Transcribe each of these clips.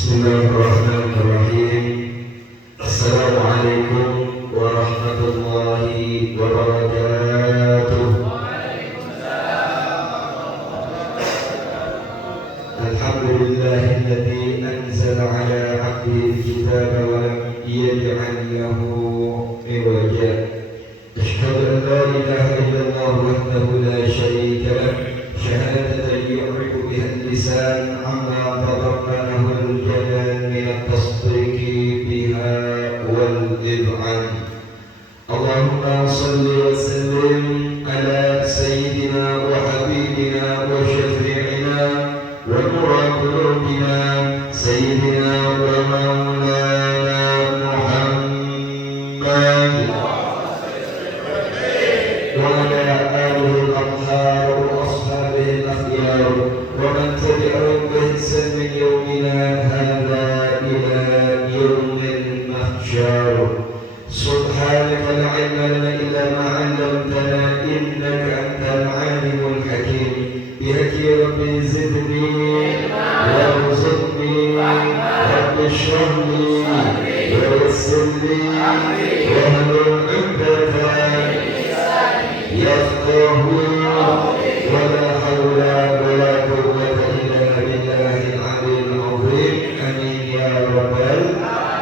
Bismillahirrahmanirrahim. Assalamualaikum warahmatullahi wabarakatuh. Alhamdulillahilladzi anzala ala 'abdihi al-kitaba wa lam yaj'al lahu iwaja. Asyhadu an la ilaha illallah wahdahu la syarika lah, syahadatan yu'rifu biha al-lisan amma tadammanahu al-janan min at-tasdiqi biha wal-id'an. Allahumma salli wa sallim ala sayyidina wa habibina wa syafi'ina wa nura qulubina sayyidina wa maulana Muhammad wa ala alihi al-athhar wa ashabihi al-akhyar wa man tabi'ahum bi ihsan min yawmina hadha ila yawmil mahsyar. Subhanaka la ilma lana illa ma 'allamtana innaka antal 'alimul hakim. Bihaqi rabbi zidni warzuqni rabbi shrah li wa yassir li wahlul 'uqdatan yafqahu wa la hawla wa la quwwata illa billahil 'aliyyil 'azim. Amin ya rabbal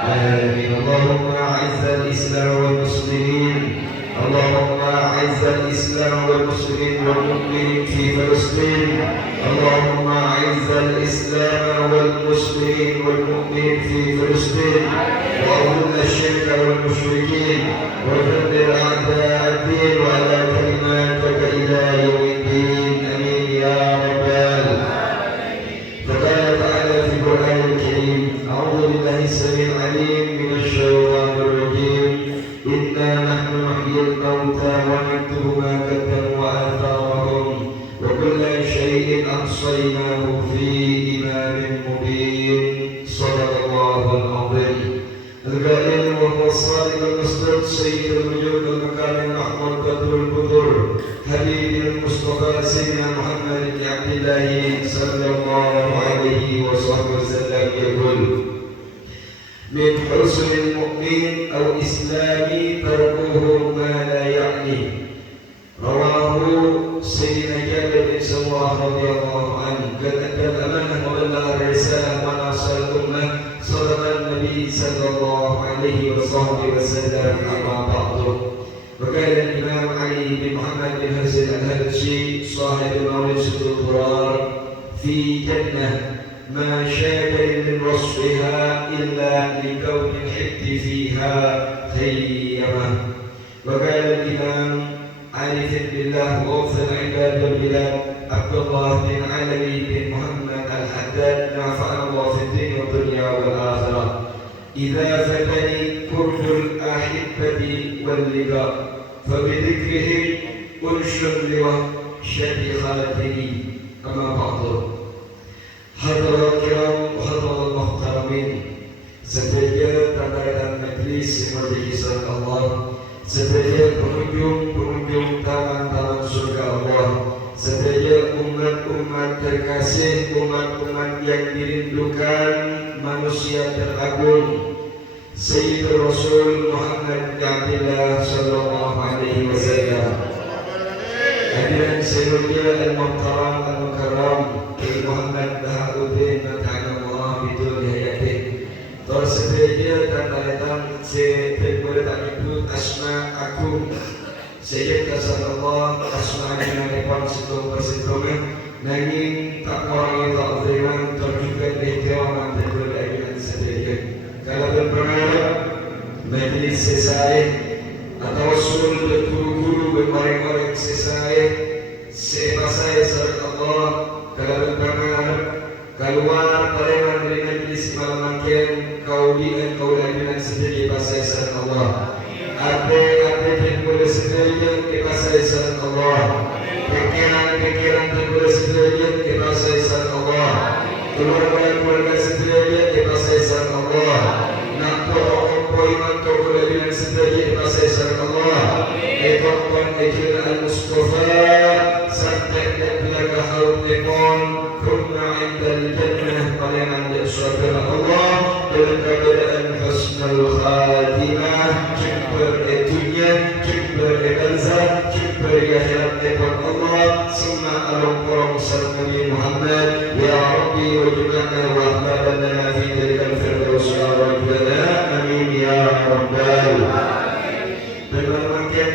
alamin. Allahumma a'izz al-islam wal muslimin, Allahumma a'izz al-islam wal muslimin wal mu'minin fi Filistin, Allahumma a'izz al-islam wal muslimin wal mu'minin fi Filistin, wa adhill ash-shirka wal mushrikin wa dammir a'da' ad-din wa ala kalimatika ila yawmiddin. Amin ya rabbal alamin. Faqala ta'ala fi al-Qur'an al-Karim, a'udzu billahi as-sami'il 'alim minash shaitanir rajim. Inna nahnu nuhyil mauta wa naktubu ma qaddamu wa atharahum wa kulla shay'in ahsaynahu fi imamin mubin. Shadaqallahul 'azim. Al-Qa'il wa huwa as-sadiq al-masduq sayyidul wujud wal makarim ahmad badrul budur habibul mustafa sayyidina Muhammad ibn Abdillah sallallahu alaihi wasallam yaqul min husnil mu'min aw islami tarkuhu ma la ya'ni. Rawahu Sayyidina Jabir bin Samurah radhiyallahu anhu. Kata amanah wa ballagha risalah wa nasal ummah. Sadaqa Nabi sallallahu alaihi wasallam. Amma ba'du. وقال الإمام علي بن محمد بن حسن الهلشي صاحب المولد الدرار في جنة ما شاكل من وصفها إلا لكون الحد فيها خيمة. وقال الإمام عارف بالله وأوفى العباد والبلاد عبد الله بن علوي بن محمد الحداد نفعنا الله في الدين والدنيا والآخرة. إذا فتني كرب الأحبة واللقاء فبذكرهم أنشر لوحشة خاطري. أما بعد. Hadirin kiram, hadirin muhtaramin, sebagai tanda majlis yang berhisab Allah, sebagai pengunjung taman-taman surga Allah, sebagai umat-umat terkasih, umat-umat yang dirindukan manusia teragung, Sayyidul Rasul Muhammad bin Abdillah sallallahu alaihi wasallam. Hadirin semuanya al-muhtaram al-mukarram Muhammad Baharuddin Mata'ala bidul hayati. Tersedia dan datang seperti tak itu asma aku Sayyid Kasar Allah asma dengan depan situ persitungan nanging tak orang tak beriman terjuga dihtiaman berkaitan sedia. Kalau berpengaruh majlis sesai atau usul berguru-guru bermaring-maring sesai sebasai sahabat Allah. Kalau berpengaruh keluar palingan dari majlis malam makin kau dengan sendiri pasai sahabat Allah. Apa yang boleh sendiri pasai sahabat Allah. Pikiran yang boleh sendiri pasai sahabat Allah. Keluarga sendiri pasai sahabat Allah. Nak poin boleh dengan sendiri pasai sahabat Allah. Ekor al-Mustafa sampai belakang haul limon kunna indal jannah palingan di surga Allah. dalam keadaan husnul khatimah, jumpa di dunia, jumpa di barzakh, jumpa di akhirat depan Allah. Summa alaikum Nabi Muhammad ya Rabbi wajibna wa ahbabana fi tilkal firdaus ya rabbana amin ya rabbal alamin. Berbahagia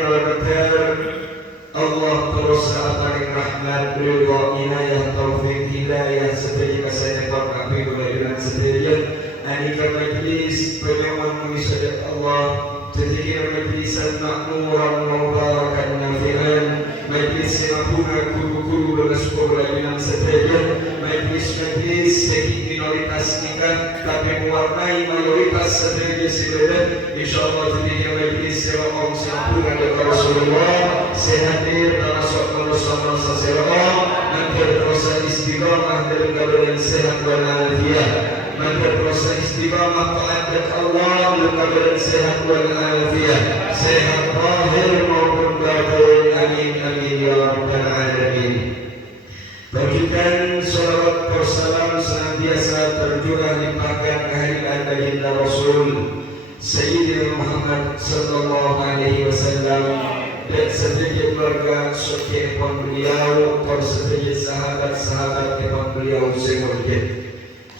Allah terus paling rahmat, ridha, inayah, taufik, hidayah serta kasih dan kami berbahagia sendirian. Anika majlis penyaman wisada Allah, tazkir majlis al-ma'muran mubarakan nafi'an, majlis sempurna guru-guru dan sekolah dengan sendirian, majlis sedikit minoritas nikah tapi mewarnai mayoritas sendirian sebadan. Insyaallah tazkir majlis sempurna sempurna dengan Rasulullah. Sehadir termasuk manusia-manusia sirah, maka terus istiqamah dalam keadaan sehat walafiat. Maka terus istiqamah taat Allah dalam keadaan sehat walafiat. Sehat zahir maupun batin. Amin amin ya rabbal alamin. Bagikan salawat bersalam senantiasa tercurah limpahkan kehadiran baginda Rasul Sayyidina Muhammad sallallahu alaihi wasallam dan sedikit keluarga suci pun beliau, dan sedikit sahabat-sahabat pun beliau semuanya.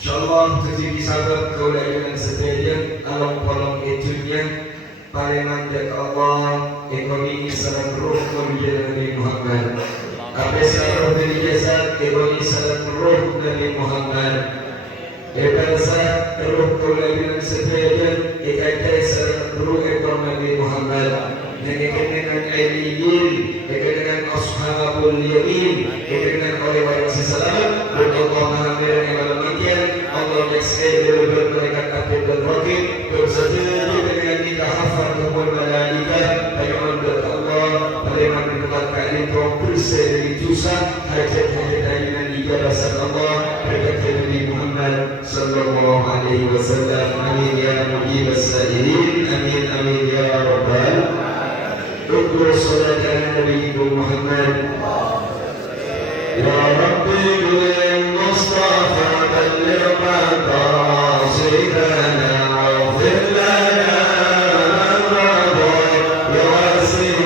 Insyaallah terjadi sahabat kaulah sedikit alam kolom itunya paling manjat Allah ekonomi salam ruh Nabi Muhammad. Apa salam dari jasad ekonomi salam ruh Nabi Muhammad. Ebansa ruh kaulah sedikit ikai salam ruh Nabi Muhammad. Dengan ayliyin, dengan ashabul yamin, dengan orang-orang sesalamat. Dan Allah Maha Melihat yang demikian. Allah menyaksikan mereka takut dan wakil bersedia dengan kita hafal kepada malaikat. Bagaimana berkata Allah, bagaimana berkata kalian kau bersih dari dosa, hajat-hajat dengan ibadah Allah. Berkata Nabi Muhammad sallallahu alaihi wasallam. Amin ya mujib as-sa'ilin. Amin amin ya rabbal. اذكر صلاة النبي محمد يا ربي بالمصطفى بلغ مقاصدنا واغفر لنا ما مضى يا واسع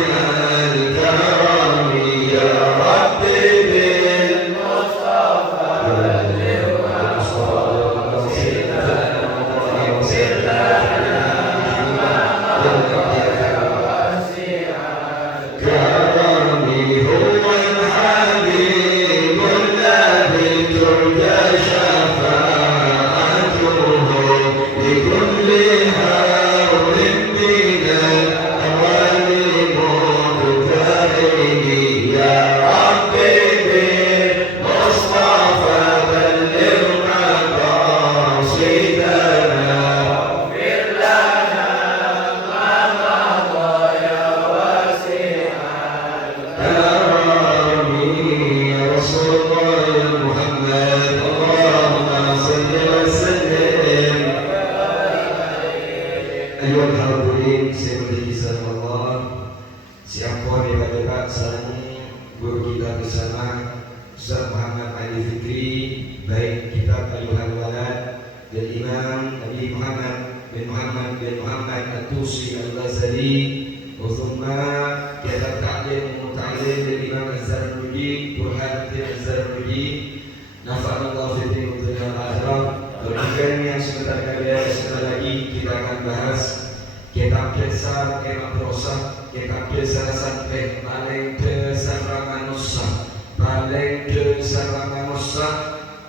الكرم يا ربي بالمصطفى بلغ مقاصدنا واغفر لنا ما مضى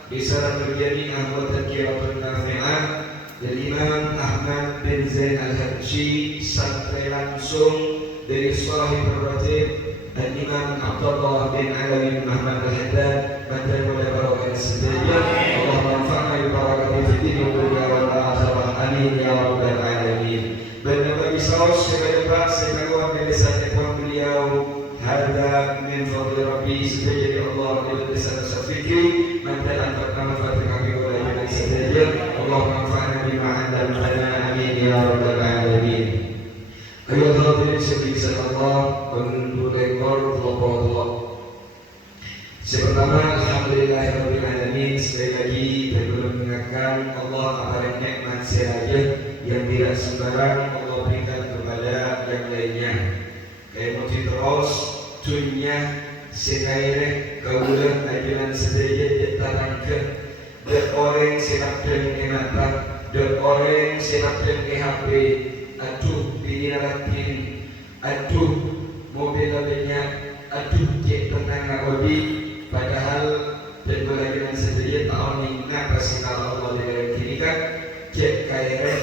bisa terjadi anggota Qiyatul Nafi'ah dari Imam Ahmad bin Zain Al-Habsyi sampai langsung dari Sahih Ar-Ratib dan Imam Abdullah bin Ali bin Muhammad Al-Haddad materi pada barokah sedia. Allah manfa'na bi barakatihi fid dunya wal akhirah. Amin ya rabbal alamin. Dan bagi saus kepada Pak Sekalian dari satupun beliau hadza min fadli rabbi sebagai Allah dari sana fikri manfaat pertama kami oleh sedia. Allah manfa'na bima 'allamtana. Amin ya rabbal alamin. Ayat hadirin sekalian Allah menurut rekor Allah. Pertama Alhamdulillahirrahmanirrahim. Sekali lagi tergolong mengingatkan Allah akan nikmat saja yang tidak sembarang Allah berikan kepada yang lainnya. Kayak motif terus dunia sekali kemudian ajaran sedaya ditarangkan dan orang senap dan kenapa dan orang senap dan HP. Aduh pilihan pilih, aduh mobil banyak, aduh cek tentang Nabi. Padahal bergolakan sedaya tahun ini pasti kalau Allah dengan kiri kan cek kaya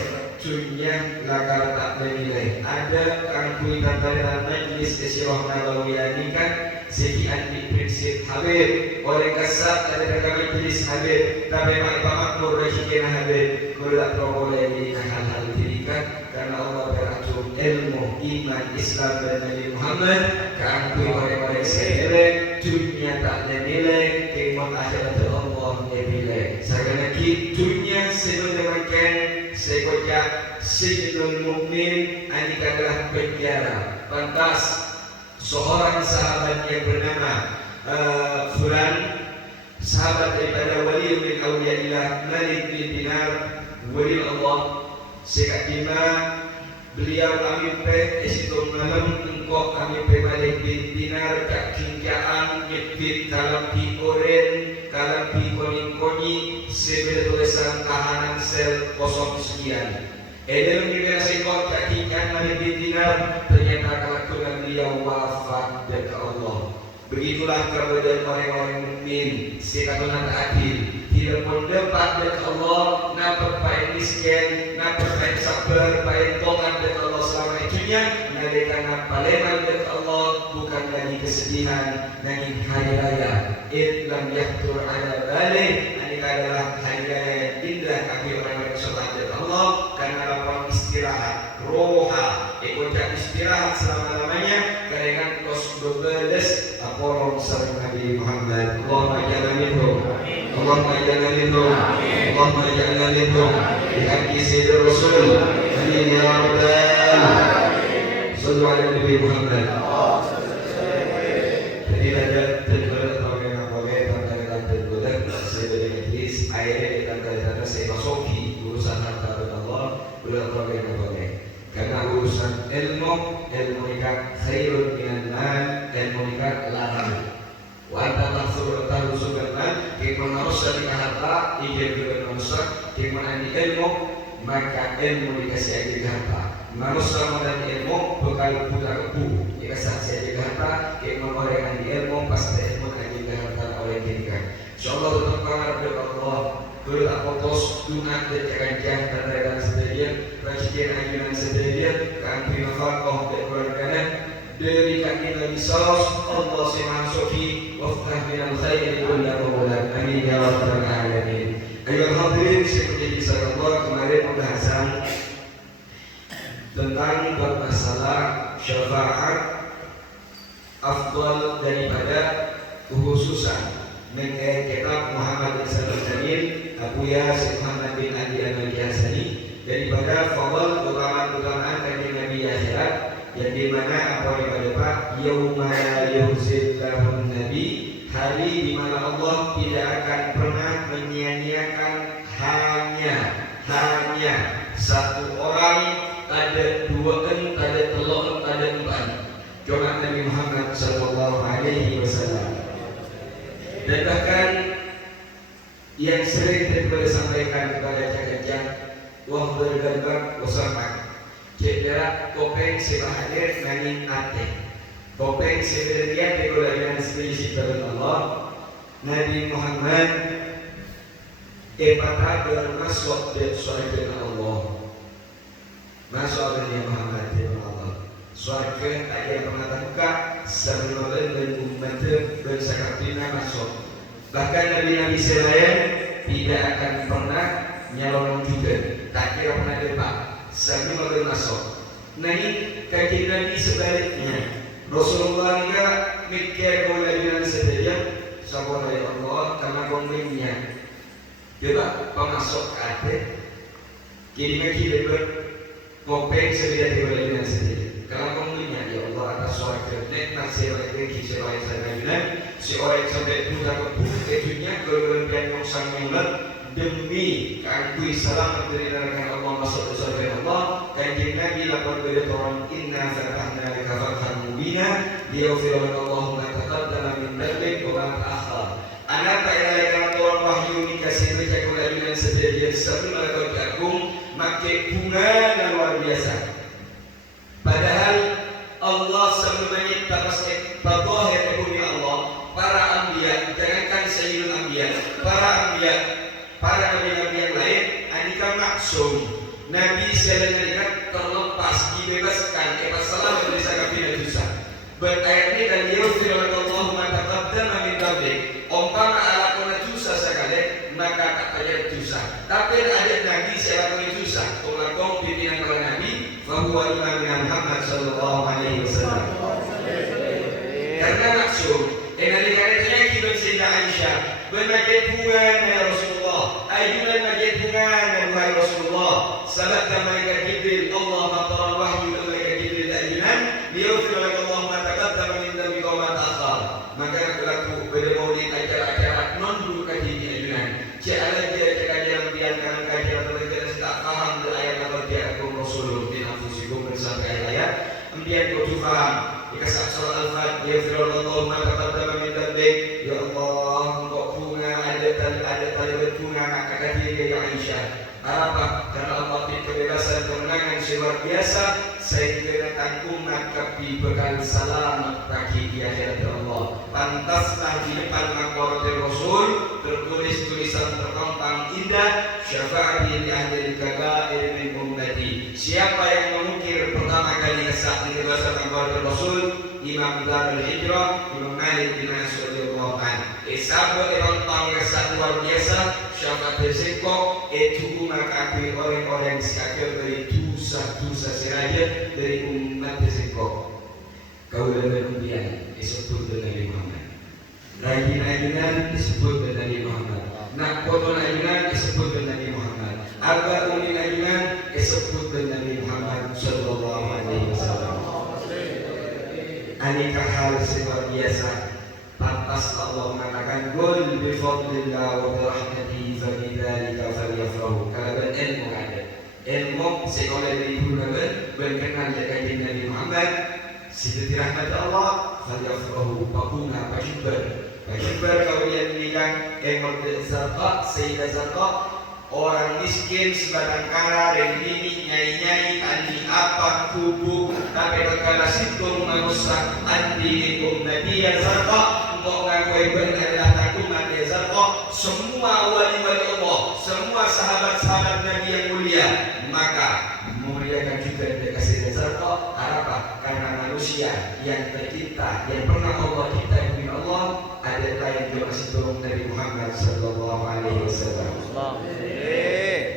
dunia lakar tak bernilai. Ada kangkui tanda majlis Syirah Nabawiyani kan sekian di prinsip Habib oleh kasat ada kami majlis Habib tapi Pak Makmur Rasyidina Habib tidak boleh ini hal-hal diri kan karena Allah beratur ilmu iman Islam dan Nabi Muhammad kangkui oleh sehere dunia tak ada nilai kemudian akhirat Allah nilai sekali lagi dunia sedemikian sekojak sejidul mukmin ini adalah penjara. Pantas seorang sahabat yang bernama Fulan, sahabat daripada wali min awliyaillah Malik bin Dinar, wali Allah, sekatima beliau ambil esitu malam engkau ambil Malik bin Dinar tak kingkaan nyepit kalam pi oren kalam pi koning-koning sebagai tulisan tahanan sel kosong sekian. Dalam juga sekot tak kingkaan Malik bin Dinar ternyata kelakuan beliau wafat dari Allah. Begitulah keberadaan orang-orang mukmin sekatunan adil tidak pun dapat dari Allah nampak paling miskin nampak paling sabar paling tokat dari Allah selama itunya mengadakan paleman dari Allah bukan lagi kesedihan lagi hari raya Islam yahtur ala balik ini adalah hari raya yang indah bagi orang-orang sholat dari Allah karena lapang istirahat roha ikutkan istirahat selama-lamanya karena kos bebeles Apollo sareng Nabi Muhammad. Allahumma ja'alna minhum. Allahumma ja'alna minhum. Allahumma ja'alna minhum. Bi haqqi sayyidil Rasul. Amin ya rabbal. Sallu ala Nabi Muhammad. Jadi ada tergolong atau yang boleh tentang tergolong sebagai majlis air kita kata saya masuki urusan harta Allah belum boleh. Karena urusan ilmu nikah khairun minan mal ilmu nikah larang wa anta mahsur tarusul mal kima harus nikah harta ingin bermanusia kima andi ilmu maka ilmu dikasih aja harta manusia modal ilmu bekal budak bu dikasih aja harta kima orang andi ilmu pasti ilmu aja harta oleh dirikan insyaallah tetap kabar Allah Berdoa potos dungan dan kerajaan dan rekan sedaya Presiden ajunan sedaya Kami nafakoh dan keluarganya dari kaki lagi saus Allah semangsoki Waftah minal khairi kulla mawulan Amin ya rabbal alamin. Ayuhal hadirin seperti kisah Allah kemarin pembahasan tentang bab masalah syafaat afdal daripada kekhususan mengenai kitab Muhammad bin Salim Jamil Abu Yasir Muhammad bin Adi Al-Jasani daripada fadl utamaan kanjeng Nabi akhirat yang dimana apa daripada Pak yauma yuhzillahun Nabi hari di mana Allah tidak akan pernah menyia-nyiakan hanya satu orang ada dua ada telur ada empat cuma Nabi Muhammad sallallahu alaihi wasallam. Dan bahkan yang sering kita sampaikan kepada cakap wah bergambar usaha cedera topeng sebahagia nanging ate topeng sebenarnya dikolakan spesifik dari Allah Nabi Muhammad epata bermasuk dan surga Allah masuk Nabi Muhammad dengan Allah surga tak ada pernah terbuka sebelum dan umatnya bersakapina masuk bahkan Nabi-Nabi selain tidak akan pernah nyalon juga tak kira pernah depan sebelum masuk nah ini kaki Nabi sebaliknya Rasulullah juga mikir kewajiban saja sabar dari Allah karena konfliknya coba pemasuk kate kini lebar kopeng sebelah kewajiban saja kalau konfliknya ya Allah atas suara nikmat sebagai kisah saya si orang sampai buta kebun kejunya kemudian yang sang mulut demi keangkui selamat dari neraka Allah masuk ke surga Allah. Kanjeng Nabi lakukan berdoa inna fatahna laka fathan mubina liyaghfira laka Allahu ma taqaddama min dhanbik wa ma ta'akhkhar. Anak tak elak Tuhan wahyu ni kasih baca kulajuan sedia sebelum mereka beragum makai bunga yang luar biasa. Padahal Allah sebelum mencipta zahir bumi Allah, para anbiya, jangankan sayyidul anbiya, para anbiya, para nabi-nabi yang lain, anika maksum. Nabi selain terlepas, dibebaskan, selamat dari segala dosa. Berayat ini dan yaghfir lakallahu ma taqaddama min dhanbik. Umpama alakuna dosa sekali, maka tak terjadi dosa. Tapi ada nabi selain dosa, ulakong pimpinan para nabi, bahwa Imam Muhammad sallallahu alaihi wasallam. Karena maksum, enalikannya kita Sayyidah Aisyah, berbagai bunga ya Rasulullah, ayunan bagai bunga ya Rasulullah. Sahabat malaikat Jibril, Allah matarah wahyu malaikat Jibril ayunan, liyaghfir laka Allah ma taqaddama min dhanbika wa ma ta'akhkhar. Maka aku pada maulid acara-acara non dulu kaji ayunan. Jangan dia kajian biar kanan kajian terus tak paham dari ayat apa dia aku Rasul bin Afusikum bersampai ayat. Kemudian kau faham. Dikasih surah Al-Fatihah, ya Fir'aun ma taqaddama min dhanbik. Ya Allah, engkau bunga ada tali berbunga kakak dia ya Aisyah. Apa? Karena Allah beri kebebasan kemenangan luar biasa sehingga datang umat kami bekal selamat bagi di akhirat Allah. Pantaslah di depan maqam Rasul tertulis tulisan terpampang indah syafaat li ahli kabair min ummati. Siapa yang mengukir pertama kali saat di kebebasan maqam Rasul? Imam Darul Hijrah, Imam Malik bin Anas radhiyallahu anhu. Sabda tentang resah luar biasa syafaat berseko itu umat akui orang-orang sekalian dari dosa-dosa sengaja dari umat berseko. Kau dalam kemudian disebut dengan Nabi Muhammad. Rajin-rajinan disebut dengan Nabi Muhammad. Nak potong ajunan disebut dengan Nabi Muhammad. Agak unik ajunan disebut dengan Nabi Muhammad sallallahu alaihi wasallam. Aneka hal luar biasa. Pantas Allah mengatakan Qul bi fadlillah wa bi rahmatihi fa bidzalika falyafrahu. Kalau ilmu ada. Ilmu sekolah dari guru berkenaan dengan Nabi Muhammad sifat rahmat Allah falyafrahu babunga pajubar. Pajubar kemudian nikah ilmu zakat sayyidah zakat orang miskin sebatang kara dan bini nyai-nyai andi apa kubu tapi berkala situng manusia andi ummati zarqa untuk ngakui benar adalah takuman ya zarqa semua wali-wali Allah semua sahabat-sahabat Nabi yang mulia maka memuliakan juga dikasih zarqa apa? Karena manusia yang tercipta yang pernah Allah cipta demi Allah adalah yang dikasih turun dari Muhammad sallallahu alaihi wasallam.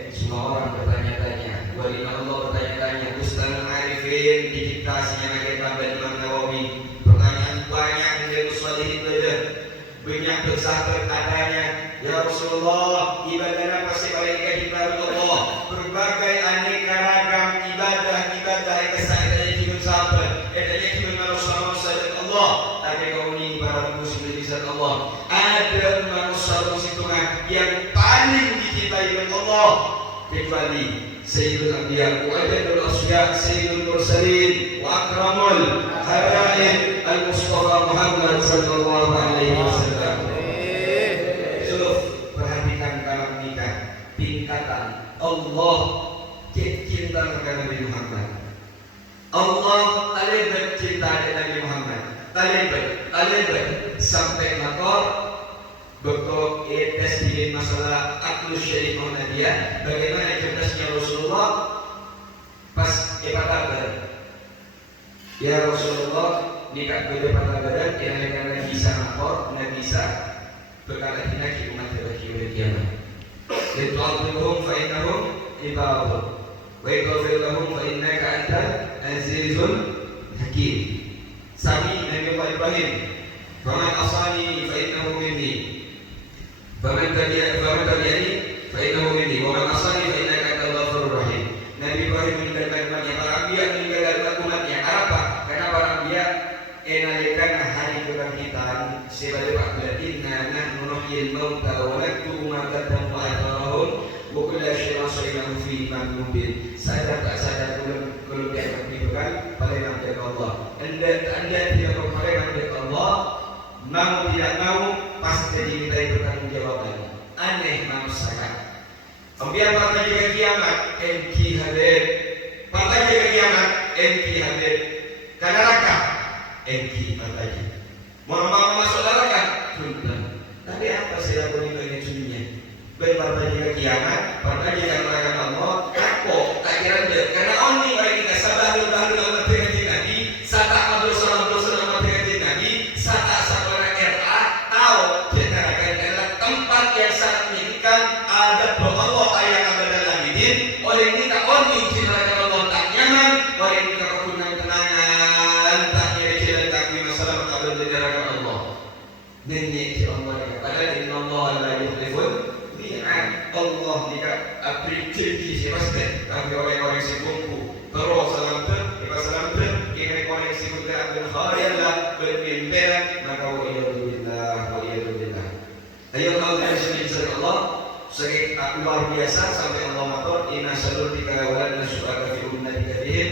Semua orang bertanya-tanya, wali Allah bertanya-tanya, Ustaz Arifin diciptasinya akhir Bapak Imam Nawawi. Pertanyaan banyak dari Salihin Badar. Banyak bersahabat adanya. Ya Rasulullah, ibadah pasti paling dikasih Allah. Berbagai aneka ragam ibadah yang kesayangan jiwa sahabat. Adanya jiwa manusia Allah. Tapi kau ini para muslim di sana Allah. Ada manusia yang paling dicintai oleh Allah. Kecuali Sayyidul Anbiya wa Ajadul Asfiya Sayyidul Mursalin wa Akramul Habaib Al-Mustafa Muhammad sallallahu alaihi wasallam. Perhatikan kalam kita tingkatan Allah cinta kepada Nabi Muhammad. Allah talibat cinta kepada Nabi Muhammad. Talibat sampai makor Bekok tes di masalah akhlul syarif Muhammadiyah bagaimana cerdasnya Rasulullah pas kabar ya Rasulullah nikah beda pada badan yang karena bisa ngapor nggak bisa berkala dinaki umat bagi kiamat litu'adzibhum fa innahum ibadun wa yaghfir lahum fa innaka antal azizul hakim. Sami Nabi Allah Ibrahim faman asani fa innahu minni Faman tabi'ani fa innahu minni wa man asani fa innaka antal ghafurur rahim. Nabi Ibrahim meninggalkan umatnya, para anbiya meninggalkan umatnya. Apa? Karena para anbiya enalikan hari kebangkitan sebagai sultanan mubin. Sadar tak sadar belum dia mengatakan paling nanti Allah. Anda tidak paling nanti Allah. Mau tidak mau pasti dimintai pertanggungjawaban. Aneh manusia. Kemudian pada juga kiamat engki hadir. Pada juga kiamat engki hadir. Karena neraka engki pada juga. Mau masuk neraka punten. Tapi apa sih lagu ini cuninya? Pada juga kiamat, pada juga neraka Allah. Aku tak kira dia. Karena oni orang kita sabar baru nama terjadi Nabi. Sata abdul salam terjadi Nabi. Sata sabana RA tahu neraka adalah tempat yang sangat menyedihkan. Ada Allah ayat abadan abidin. Oleh kita oni neraka Allah tak nyaman. Oleh kita kepunang tenangan tak kira-kira takwi masalah kabel dari neraka Allah. Nenek Allah padahal inna Allah la yukhliful mi'ad. Allah jika beri janji pasti tapi orang-orang sibukku terus salam kira orang sibuk dan khayallah berpimpinan maka wa iyadillah. Ayo kau dari Allah sebagai luar biasa sampai Allah matur inna sallutika wa la syu'aka fi ummatika fihim.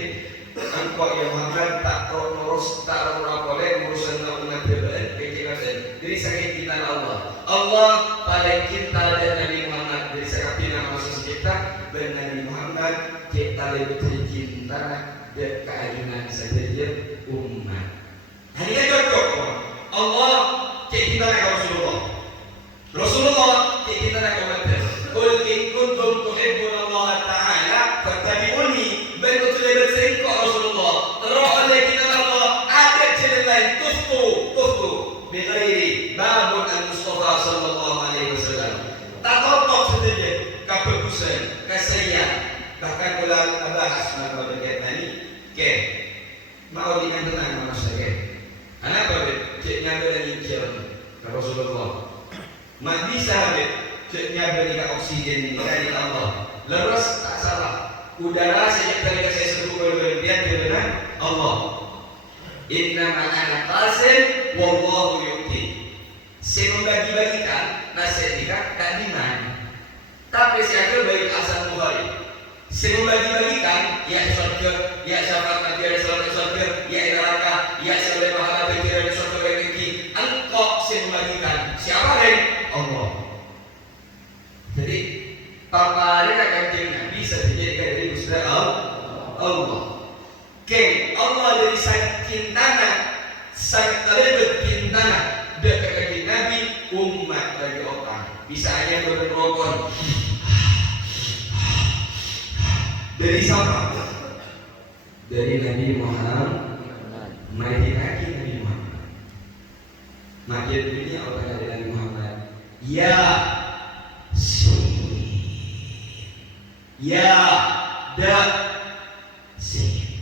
Engkau yang Muhammad tak ngurus tak boleh urusan umat pribadi kekilasan. Jadi sakit kita Allah. Allah paling cinta dan Nabi Muhammad dari sakit nama kita dan Nabi Muhammad kita lebih tercinta dan keagungan saja dia umat. Hanya cocok Allah kita Rasulullah. Rasulullah kita umat. Qul in kuntum tuhibbuna Allah Ta'ala fattabi'uni. Betul betul Rasulullah. Roh oleh kita Allah ada jalan lain tufu bighairi babun al-Mustafa sallallahu alaihi wasallam. Tak totok saja kebagusan, kesayang. Bahkan kalau bahas masalah berkaitan ini, ke mau dikantongan manusia. Anak apa? Ceknya dari jalan Rasulullah. Mak bisa habis ceknya dari oksigen ini dari Allah. Lepas tak salah. Udara sejak tadi saya sebut berlebihan dengan Allah. Inna ma'ana qasim wallahu yu'ti. Saya membagi-bagikan nasihat kita tak dimana. Tapi saya akan bagi asal Bukhari. Saya membagi-bagikan ya surga, ya syafaat Nabi ada selamat surga, ya neraka, ya segala pahala pikiran surga bagi engkau saya membagikan. Siapa yang Allah. Jadi paparan akan jadi Nabi dijadikan dari Gusti Allah. Oke, Allah dari sangat cintana, sangat lebih cintana dekat dengan Nabi umat bagi orang. Bisa hanya bermerokok. Dari siapa? Dari Nabi Muhammad. Mari kaki Nabi Muhammad. Makin ini apa dari Nabi Muhammad? Ya. Ya dan si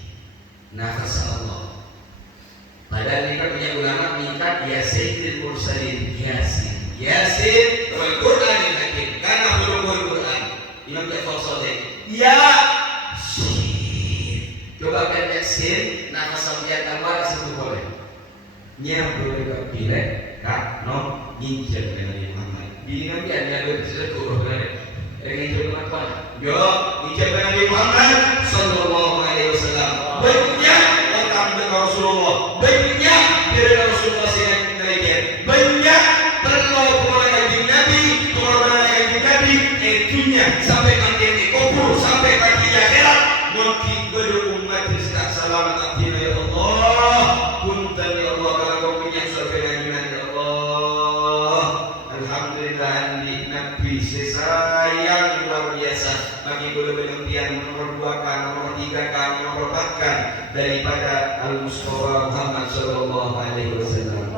nafas Allah. Padahal ini kan punya ulama minta ya Sayyidul Mursalin Yasin wal Qur'anil Hakim karena huruf Quran. Imam Ja'far Shadiq. Ya si. Coba kan Yasin nafas sampai tambah sebut boleh. Nya boleh ke pilih kak no nginjil dengan Muhammad. Di Nabi ada bersih Quran. Dengan apa? Yo, dijaga Nabi Muhammad sallallahu alaihi wasallam. Banyak orang dengan Rasulullah. Banyak dari Rasulullah sendiri. Banyak perlu pengalaman Nabi, itunya sampai nanti di kubur, sampai pagi akhirat. Mungkin berumat tidak selamat akhirnya ya Allah. Punten ya Allah kalau kau punya surga yang ya Allah. Alhamdulillah andi Nabi sesayang luar biasa. Bagi boleh penantian nomor 2 nomor 3 nomor 4 daripada Al-Mustafa Muhammad sallallahu alaihi wasallam.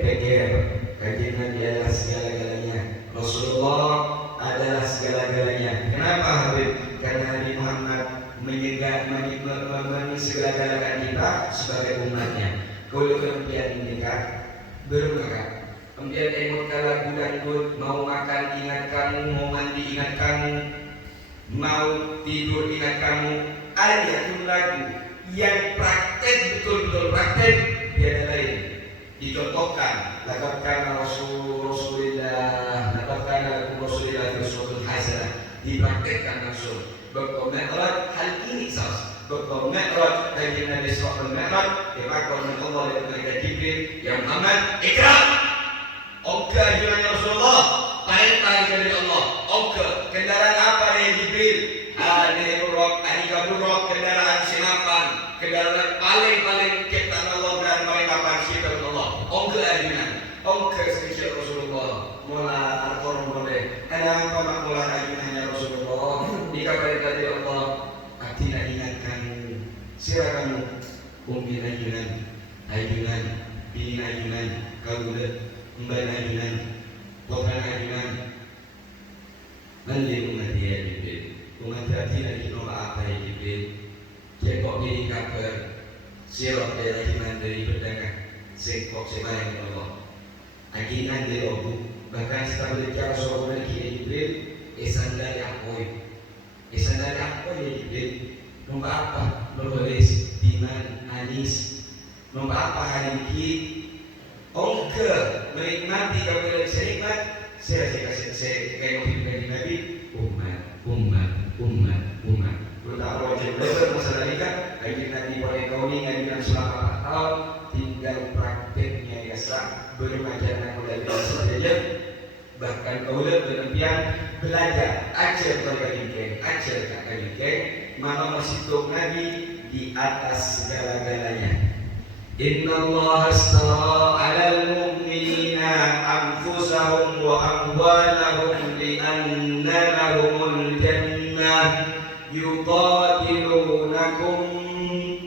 Pikir kajian Nabi adalah segala-galanya. Rasulullah adalah segala-galanya. Kenapa Habib? Karena Nabi Muhammad segala-galakan kita sebagai umatnya. Kalau kemudian ini kan bermakna kemudian emot kalau dangdut mau makan ingat kamu, mau mandi ingat kamu, mau tidur ingat kamu. Ada satu lagu yang praktek betul-betul praktek tiada lain. Dicontohkan laqad kana Rasulullah Rasulullah Rasulullah dipraktekkan langsung. Bekal Mi'raj hal ini sahas. Bekal Mi'raj dari Nabi Sallallahu Alaihi Wasallam dimakan oleh Allah dan malaikat Jibril. Ya Muhammad, ikra. Oke, ajurannya Rasulullah. Perintah dari Allah. Oke, kendaraan apa nih Jibril? Buruk, kendaraan senapan, kendaraan paling kita Allah dan paling kita Allah. Oke ajunan. Oke sekecil Rasulullah. Mula atau boleh. Ada apa nak mula ajunannya Rasulullah? Dikabarkan dari Allah. Tidak ingatkan silakan umbi ajunan, bini ajunan, kaulah, mbak ajunan, potran ajunan. Nanti umat dia Jibril, umat hati lagi nolak apa ya Jibril? Cekok diri kabar, sirap dari iman dari pedangan, sekok sebayang Allah. Aginan dari obu, bahkan setelah berbicara soal lagi ya Jibril, esan dari akoi ya Jibril. Nombor apa? Menulis diman anis. Nombor apa hari ini? Ongke menikmati kalau saya nikmat. Saya kayak ngopi Nabi. Umat. Kalau tak ada wajib masalah ini kan. Lagi Nabi boleh kau ni ngaji selama 4 tahun. Tinggal prakteknya ya sah. Bermajalah mulai saja. Bahkan kau berlebihan belajar. Ajar kakak mana masih Nabi di atas segala-galanya. Inna Allah astara 'alal mu'minina anfusahum wa amwalahum li'anna lahumul jannah yuqatilunakum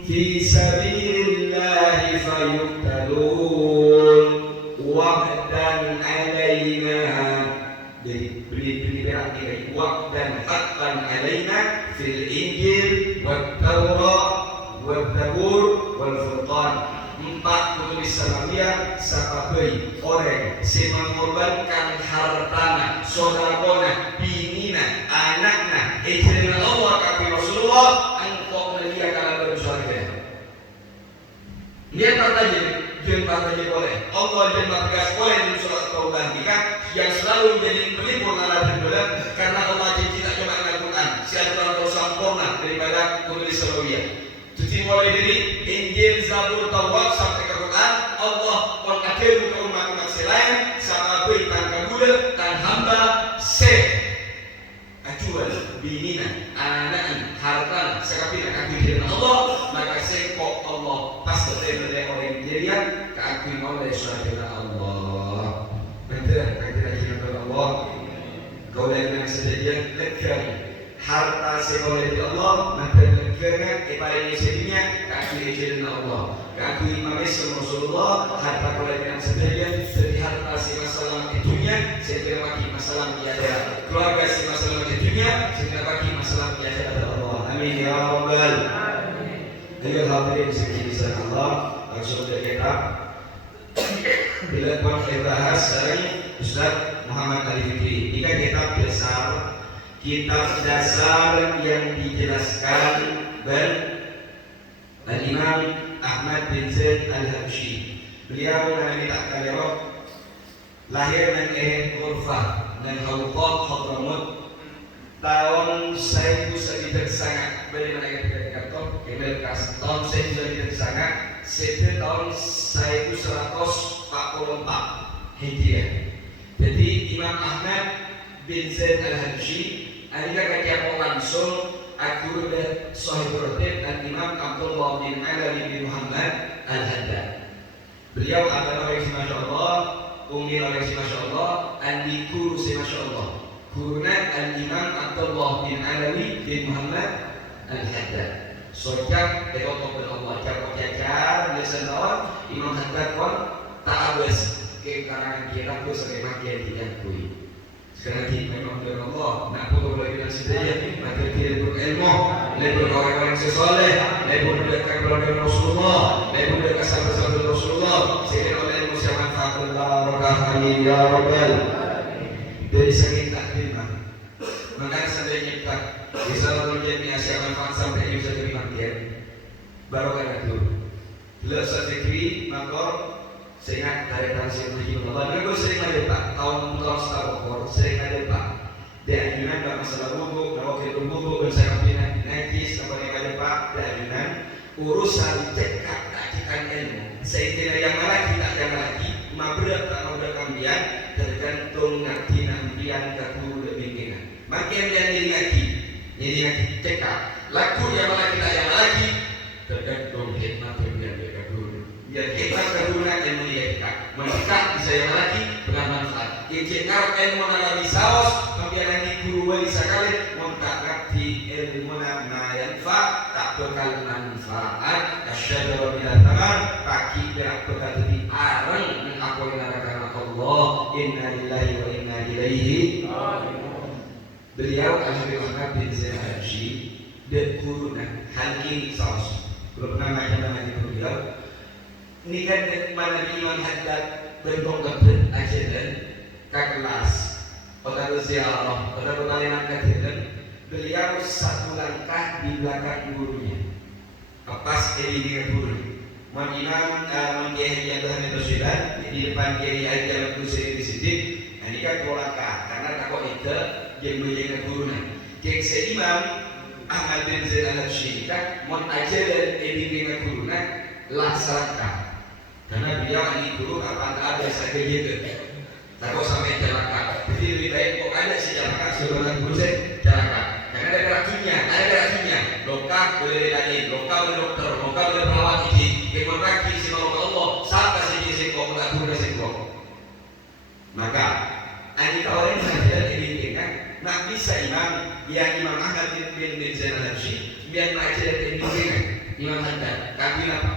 fi sabilillahi fayuqtalun wa'dan 'alaina. Jadi beri berarti wa'dan haqqan 'alaina fil Injil wat Taurat wat Zabur wal Furqan. 4 penulis Salafiyah sahabai orang semengorbankan hartana, sodakona, binina, anakna, ijrina Allah kata Rasulullah untuk melihatkan bersyarikat. Dia kata boleh. Allah jemaah tegas boleh di surat Taubah yang selalu menjadi pelipur naratif bola karena Allah janji tak cuma dengan Quran. Siapa sempurna daripada penulis Salafiyah. Jadi mulai dari Injil, Zabur, Taurat sampai ke Quran, Allah mengatakan ke umat-umat selain sahabat tangga budak dan hamba ajual binina, anak, harta, sekapit akui dengan Allah, maka sekok Allah pasti dari orang jadian keakui oleh syariat Allah. Betul, kata Allah, kau yang sejadian lekari. Harta sekolah dari Allah, maka negara paling sedinya keakui jalan Allah, keakui Imam Rasulullah. Harta kolej yang sebagian dari harta si masalah itunya, saya bagi masalah tiada keluarga si masalah itunya, saya bagi masalah tiada Allah. Amin ya Rabbal. Ayo hadirin sekalian Allah, langsung kita bila kita bahas dari Ustaz Muhammad Ali Fikri. Jika kitab dasar yang dijelaskan dan Al-Imam Ahmad bin Zaid Al-Habsyi. Beliau mengalami takdirah lahir dan Urfah dan Khawqat Hadramut tahun 1900 bagaimana kita dikatakan tahun 1900 setelah tahun 1144 Hijriah. Jadi Imam Ahmad bin Zaid Al-Habsyi adakah kaki langsung aku dan Sahibul Ratib dan Imam Abdullah bin Alawi bin Muhammad Al-Haddad. Beliau adalah orang si Masya Allah, Umi orang si Masya Allah, Andi guru si Masya Allah. Gurunya Al-Imam Abdullah bin Alawi bin Muhammad Al-Haddad. Sojak dekotok bin Allah, cakap cacar, biasa lawan, Imam Haddad pun tak habis ke karangan kita pun sebagai makian diakui. Sekali lagi memang dari Allah nak putus lagi dan sedaya maka kita berilmu lebih orang-orang sesoleh lebih mendekat kepada Rasulullah lebih mendekat sahabat-sahabat Rasulullah sehingga oleh ilmu yang manfaatullah amin ya Rabbal. Dari segi takdir maka sampai nyiptak bisa menjadi hasil manfaat sampai bisa terima dia baru kan itu bila saya zikri maka saya ingat dari tansi yang Allah. Gue sering ada Pak tahun setahun sering ada Pak Diajunan bab masalah wudu, nawakil wudu, bersarapinan najis, kemudian ada pak diajunan urusan cekak takikan ilmu. Sehingga yang mana kita yang lagi, mabrak tak mabrak kambian tergantung nanti nampian ke guru lebih kena. Makin yang jadi ngaji cekak. Laku yang mana kita yang lagi tergantung hikmah pemberian ke guru. Yang hikmah ke guru yang mulia kita bisa yang lagi dengan manfaat. Yang cekak ilmu nalami saos, kemudian lagi guru wali sekali montak ngerti ilmu nama yang tak bekal manfaat. Asyhadu wa bila taman pagi berak bekal di arang mengaku karena Allah. Inna lillahi wa inna ilaihi. Beliau Al-Habib bin Zain Al-Haji dan gurunya Hakim Saus. Kalau pernah macam di beliau, ini kan mana Imam Haddad bentuk kebet aja dan kelas. Pada ziarah, pada pertanyaan kajian, beliau satu langkah di belakang gurunya. Pas dengan guru. Mon Imam Kiai yang Abdul Hamid di depan Kiai Haji Al-Qusairi di sini. Ini kan dua langkah karena takut itu yang menjaga gurunya. Kiai Imam Ahmad bin Zain Al-Haji kan mon ajaran dengan gurunya laksanakan. Karena beliau ini guru apa ada saja gitu. Takut sampai celaka. Jadi lebih baik kok ada si celaka sebelum guru saya celaka. Karena ada keracunya, lokal boleh tadi, lokal boleh dokter, lokal boleh perawat ini. Kemudian lagi si Allah sampai si singkong melakukan singkong. Maka ini kalau yang mengajar ini kan, nak bisa Imam Ahmad bin Zain Al-Haji biar mengajar ini kan, Imam Haddad, kami apa?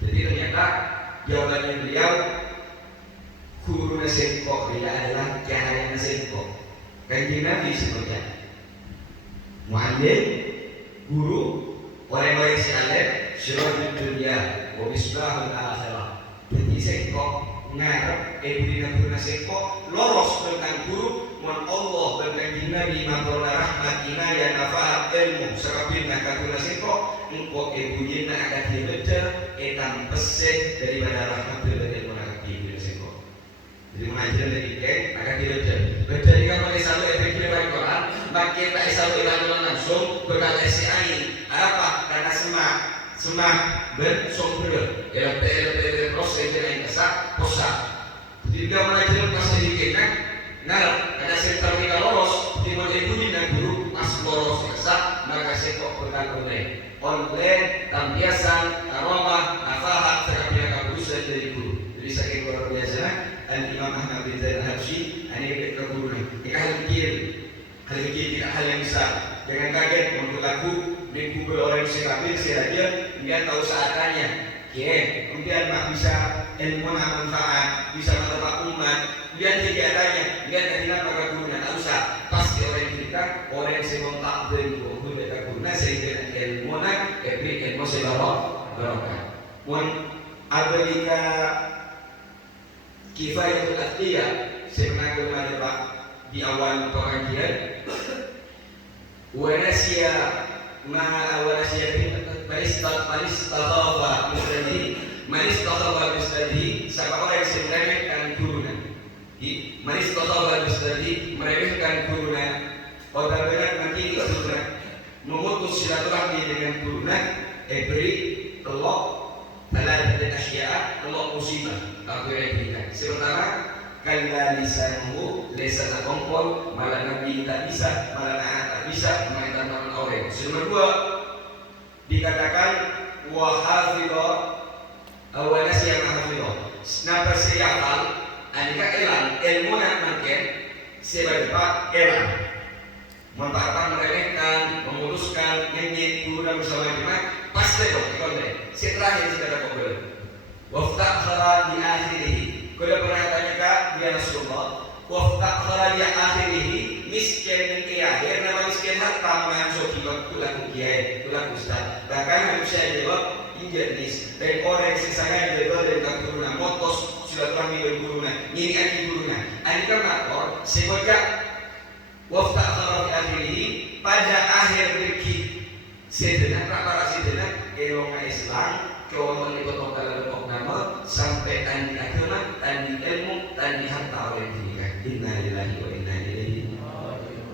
Jadi ternyata jawabannya beliau guru nasengkok dia adalah cahaya nasengkok. Kanjeng Nabi sebutnya mu'allim, guru, orang-orang si alim, syirajul dunia, wa misbahul akhirah. Jadi sengkok ngarep ebudina guru nasengkok loros tentang guru mon Allah dan kanjeng Nabi maturna rahmat inayah nafaat ilmu sakabina guru nasengkok engkau ebudina akan dibecer etam pesek daripada rahmat dari ilmu nakati nasengkok. Jadi mengajar dari kek akan dibecer. Becer jika mulai satu efek dari Quran, makin tak satu ilahan langsung berkata si ain. Apa? Karena semak bersumber. LP proses yang kesak posak. Jika mengajar pas sedikitnya, ada sektor kita lolos, dimana ibu dan guru pas lolos kesak, maka sektor berkata oleh tampiasan, aroma, nafahat, sekalian kabusan dari guru. Jadi saking luar biasa, Imam Ahmad bin Zain Al-Haji ini keguruan. Ini hal kecil tidak hal yang besar. Dengan kaget untuk lagu dikubur orang sekabir saja dia tahu saatnya. Kemudian mak bisa ilmu manfaat, bisa mendapat umat. Kemudian kegiatannya, kemudian kehilangan maka gurunya tak usah. Pasti orang kita orang yang semontak beribu guna guna sehingga ilmu nak ilmu sebarok barokah. Mun abadika kifayatul atqiyah sebenarnya ada Pak di awal pengajian wanasia manis tahawa mustadi siapa orang yang meremehkan gurunya manis tahawa mustadi meremehkan gurunya pada berat nanti gurunya memutus silaturahmi dengan gurunya beri kelok dalam asya kelok musibah aku yang berikan sementara kalla lisanuhu lesana kompol malah nabi tak bisa malah anak tak bisa mainkan tangan orang. Nomor dua dikatakan wahafidho awalas yang hafidho nah persiapan anika elang ilmu nak makin sebagai elang mempartan meremehkan memutuskan nyanyi guru dan bersama jemaah pasti dong ikonnya setelah ini segala kobel waftakhara di akhirih. Kalau pernah tanya kak dia Rasulullah, waftakhara di akhirih miskin di akhir nama miskin harta mahamso kibat kulaku kiai kulaku ustaz. Bahkan harus saya jawab injenis dan orang sisanya juga dari guruna motos silaturahmi dengan guruna ini aki guruna. Anika makor sebagai waftakhara di akhirih pada akhir rezeki sedenah para sedenah elonga Islam. Kau menikut dalam nama sampai tandi agama, tandi ilmu, tandi harta orang yang diberikan. Inna lillahi wa inna ilaihi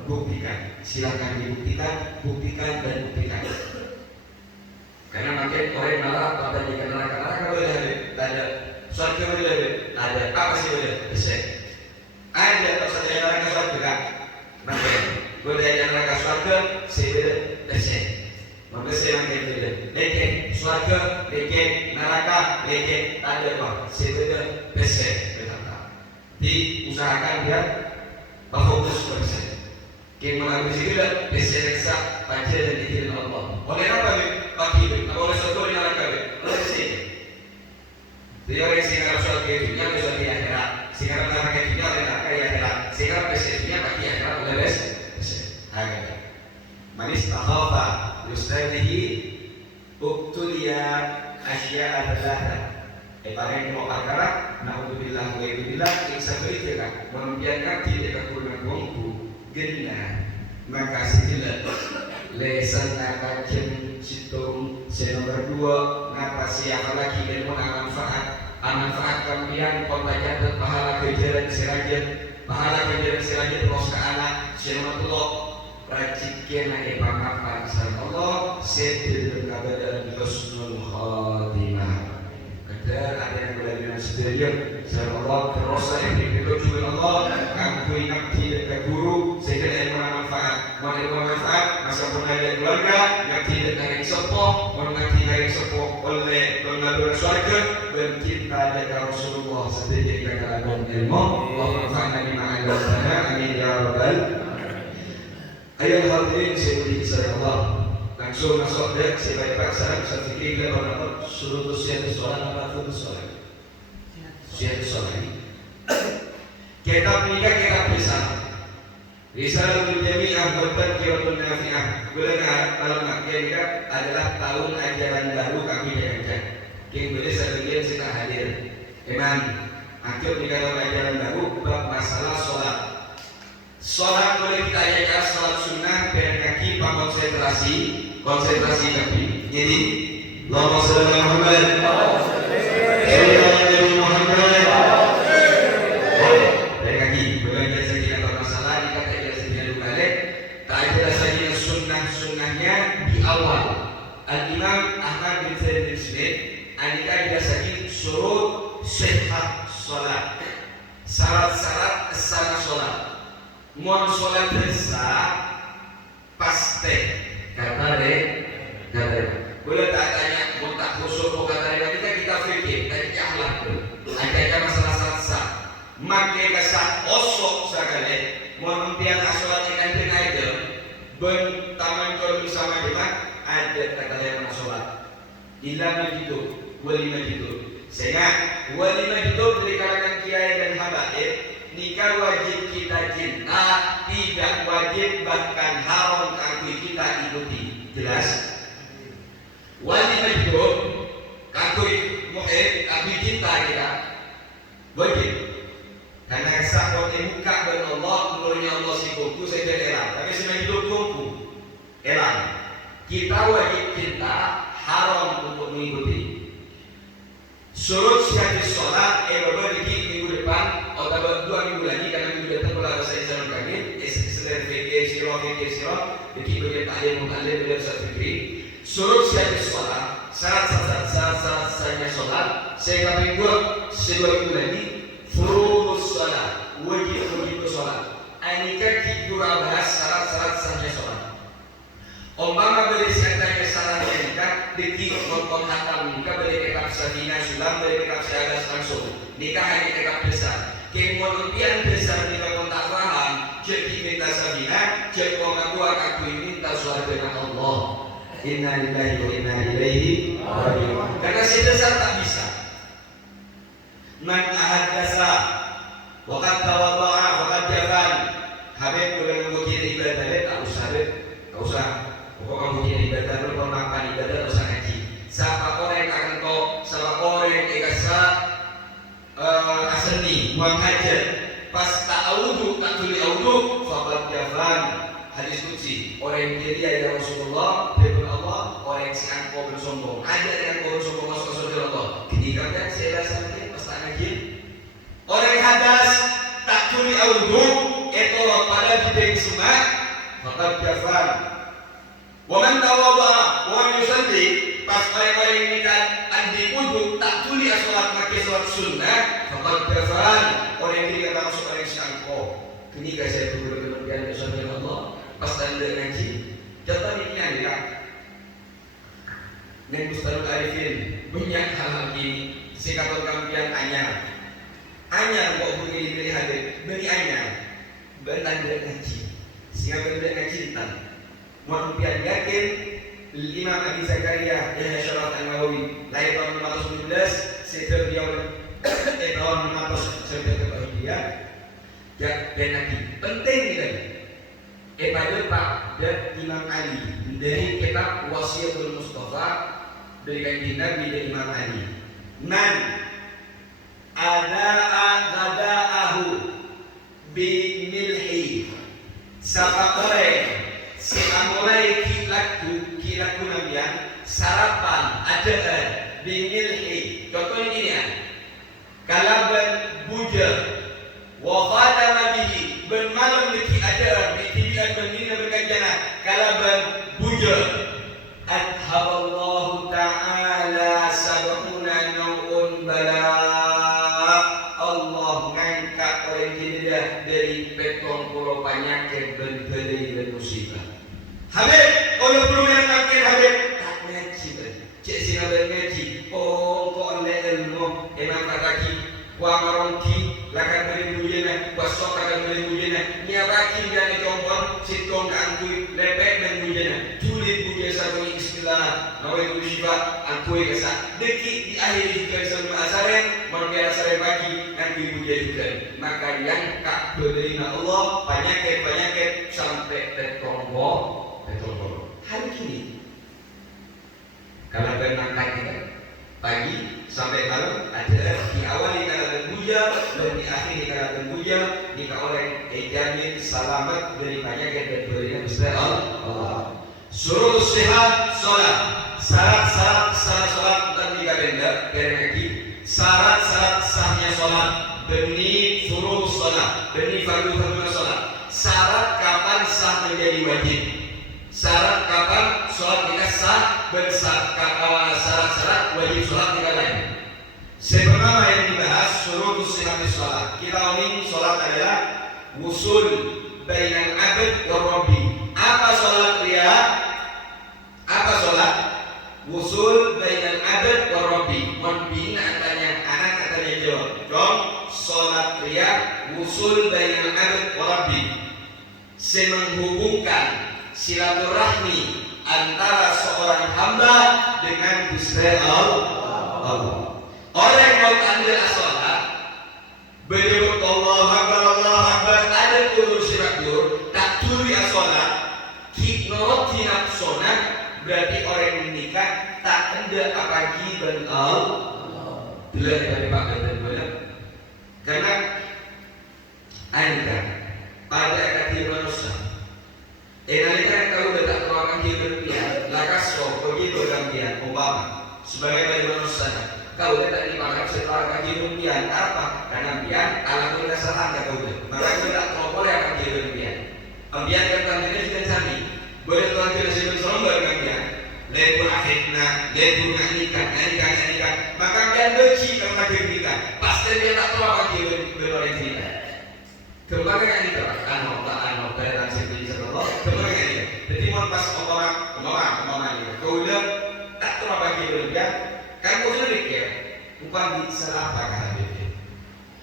buktikan. Silakan dibuktikan, buktikan dan buktikan. Karena makin orang malah pada di neraka boleh ada, surga boleh ada, apa sih boleh? Bisa. Ada kalau saja neraka surga kan? Makin boleh ada neraka surga, saya bisa. Maka saya makin boleh. Lekin surga, lekin neraka, lekin ada apa? Saya bisa. Diusahakan dia fokus bersih. Kita mengambil segala bersih baca dan dikir Allah. Oleh apa ni? Bagi oleh satu yang nak kawin. Oleh sih. Dia orang singgah suatu dunia besok di akhirat. Singgah nak ke dunia dan nak ke akhirat. Singgah bersih dunia bagi akhirat oleh bersih. Agak. Manis takhafa yustadihi uktulia asya al-thalatha. Paling mau perkara, naudzubillah wa ibillah yang sebaliknya membiarkan tidak kekurangan wongku gena maka sila lesan nakajen situng nomor 2 ngapasi apalagi ilmu manfaat kalian pembelajaran pahala kejaran sirajan terus ke anak nomor 3 rajiknya pangkapan Allah sedih kepada husnul khatimah. Ada yang belajar sendirian, Allah terus yang dikejutkan Allah, kamu ingat tidak guru, sehingga ilmu manfaat, masa pun ada keluarga yang tidak naik sepuh, mengerti naik sepuh oleh pengaduan surga, bercinta dengan Rasulullah sendiri kata ilmu, Allah Nabi Muhammad, amin ya rabbal. Ayat hadirin saya beri kisah Allah. Langsung masuk dia sebagai paksa saya fikir dia berapa suruh usia soalan apa tu soalan usia soalan kita menikah kita bisa untuk jamiah berterkiratun nafiah boleh kalau maknya adalah tahun ajaran baru kami jalankan yang boleh sebagian kita hadir memang akhir di dalam ajaran baru bab masalah sholat boleh kita ajarkan sholat sunnah dengan kaki konsentrasi kaki. Jadi, Allahumma shalli ala Muhammad. Nabi Muhammad. Dari kaki, belajar saja atau masalah dikata jelas saja balik. Tak jelas saja sunnahnya di awal. Al-Imam Ahmad bin Said bin Smith, anika jelas saja surut sihhat sholat. Syarat-syarat sah sholat. Mohon sholat sah pasti. Kata boleh tak tanya, mau tak khusyuk, mau kata kita fikir, tapi akhlak dulu. Ada masalah sah. Makai kesat osok sekali, mau mempian asolat dengan itu, taman kalau bersama kita ada kata yang asolat. Ilah begitu, walima gitu. Sehingga walima itu dari kalangan kiai dan habaib, nikah wajib kita cinta, tidak wajib bahkan haram kaki kita ikuti. Jelas? Wajib itu kaki muhib kaki cinta kita wajib. Karena sakot muka dan Allah menurutnya Allah si kuku saya elang. Tapi semua hidup kuku elang. Kita wajib cinta, haram untuk mengikuti. Surut syahid sholat baru di minggu depan atau 2 minggu lagi karena minggu depan kalau saya jalan kami selain fikir sirah jadi bagian taklim beliau fikir surut syahid sholat syarat sahnya sholat saya kami buat 2 minggu lagi furudus sholat wajib sholat anika kita bahas syarat sahnya sholat. Umpama boleh sekatanya salahnya nikah, dikit nonton hatam nikah boleh kitab Safinah Sulam, boleh kitab Syahadas langsung. Nikah hanya kitab besar. Kemudian besar nikah pun tak paham. Jadi minta Safinah, jadi mengaku aku minta suara dengan Allah. Inna lillahi wa inna ilaihi raji'un. Karena si besar tak bisa. Man ahad dasa, wakat tawadha'a, wakat jafan. Habib boleh mengukir ibadah, tak usah. Pokok kamu punya ibadah, lu mau makan ibadah, usah ngaji. Siapa orang yang akan kau, siapa orang yang ikasa aseni, buang hajat. Pas tak audu, tak tuli audu, fakat jafan. Hadis qudsi, orang yang dia ya Rasulullah, dia Allah, orang yang siang kau bersombong. Ada yang kau bersombong masuk surga Allah. Ketika kan saya rasa mungkin pas tak ngaji. Orang yang hadas, tak tuli audu, itu pada bidang semak. faqad kafar. Wa man tawadda'a wa yusalli, pas orang-orang yang nikah andi wudu tak tuli salat pakai salat sunnah, faqad kafar. Orang yang tidak masuk orang syangko. Kini saya berburu kemudian bersama Allah pas tanda ngaji. Contoh ini dia. Dengan Mustarul Arifin banyak hal-hal ini. Sikapun kampian anyar kok begini beli hadir beli anyar bertanda ngaji. Sehingga benda ngaji tentang Mu'ampian yakin Imam Abi Zakaria Yahya Syaraf An-Nawawi lahir tahun 517 setelah beliau tahun 500 sampai ke Bahia ya benaki penting ni pada Pak dan Imam Ali dari kitab Wasiatul Mustafa dari kajian Nabi dan Imam Ali man ada'ahu bi milhi siapa orang mulai kilaku nabian sarapan ada bimilhi. Contohnya gini ya, kalaban buja wa khadama bihi ben malam leki ada bitibian bendina berkanjana kalaban buja adhaballahu ta'ala sab'una naw'un bala. Allah ngangkat orang dia dari petong pulau penyakit dan beli dan musibah. Habib, kalau belum yang makin Habib tak ngaji kan? Cik sini ada ngaji. Oh, kau anda ilmu enak kaki, kuah marongki, lakan beri bujena, kuah sok lakan beri bujena. Nyabaki dan dikompon, sitong angkui, lepek dan bujena. Tulis bujena satu istilah, nawai syifa, angkui kesak. Deki di akhir juga sebelum asaren, manusia asaren pagi, angkui bujena juga. Maka yang kak berdina Allah, penyakit sampai tertombol. Hari ini kalau berangkat kita pagi sampai malam ada diawali karena berbuja dan diakhiri karena berbuja jika orang jamin selamat dari penyakit dan berinya besar Allah. Suruh sehat solat syarat solat bukan tiga benda lagi syarat sahnya solat demi suruh solat demi fardu solat syarat kapan sah menjadi wajib. Syarat kapan sholat kita sah bersah syarat wajib sholat kita lain. Sebagaimana yang dibahas suruh sihati sholat. Kita ini sholat adalah wusul bainal abd wa rabbi. Apa sholat dia? Apa sholat? Wusul bainal abd wa rabbi. Membina katanya anak katanya jawab. Dong sholat dia wusul bainal abd wa rabbi. Menghubungkan silaturahmi antara seorang hamba dengan Gusti Allah. Orang yang mau tanda sholat menyebut Allah Akbar ada kulur siratur tak turi sholat noroti nafsona berarti orang yang menikah tak ada apagi ben Allah. Bila dari Pak Gatot boleh karena anda pada kaki manusia nalika kalau tidak keluarkan dia berpihak lakas so begitu gambian umpama sebagai bagi manusia kalau tidak dipakai setelah kaki berpihak apa karena biar alam kita salah tidak tahu maka kita boleh akan dia berpihak ambian kata kita sudah sami boleh Tuhan kita sebut serembar gambian lebur akhirnya lebur nikah maka dia benci karena nikah pasti dia tak tahu apa dia berpihak kembali kan itu Allah dan seperti Allah kembali kan itu jadi mau pas umpama ini kau udah tak tahu apa dia berpihak kan kau sudah mikir bukan di salah apa kahari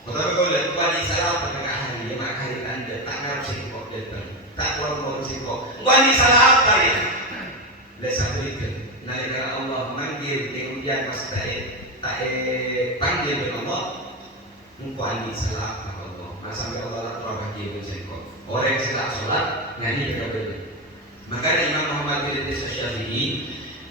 tetapi kau udah bukan di salah apa kahari ya maka hari anda tak harus sikok tak keluar sikok bukan di salah apa ya lesah berikan nalika Allah manggil kemudian pas tak panggil dengan Allah bukan di salah apa sampai Allah telah bagi bersekor. Orang yang salah sholat nyanyi kita beri. Maka Imam Muhammad bin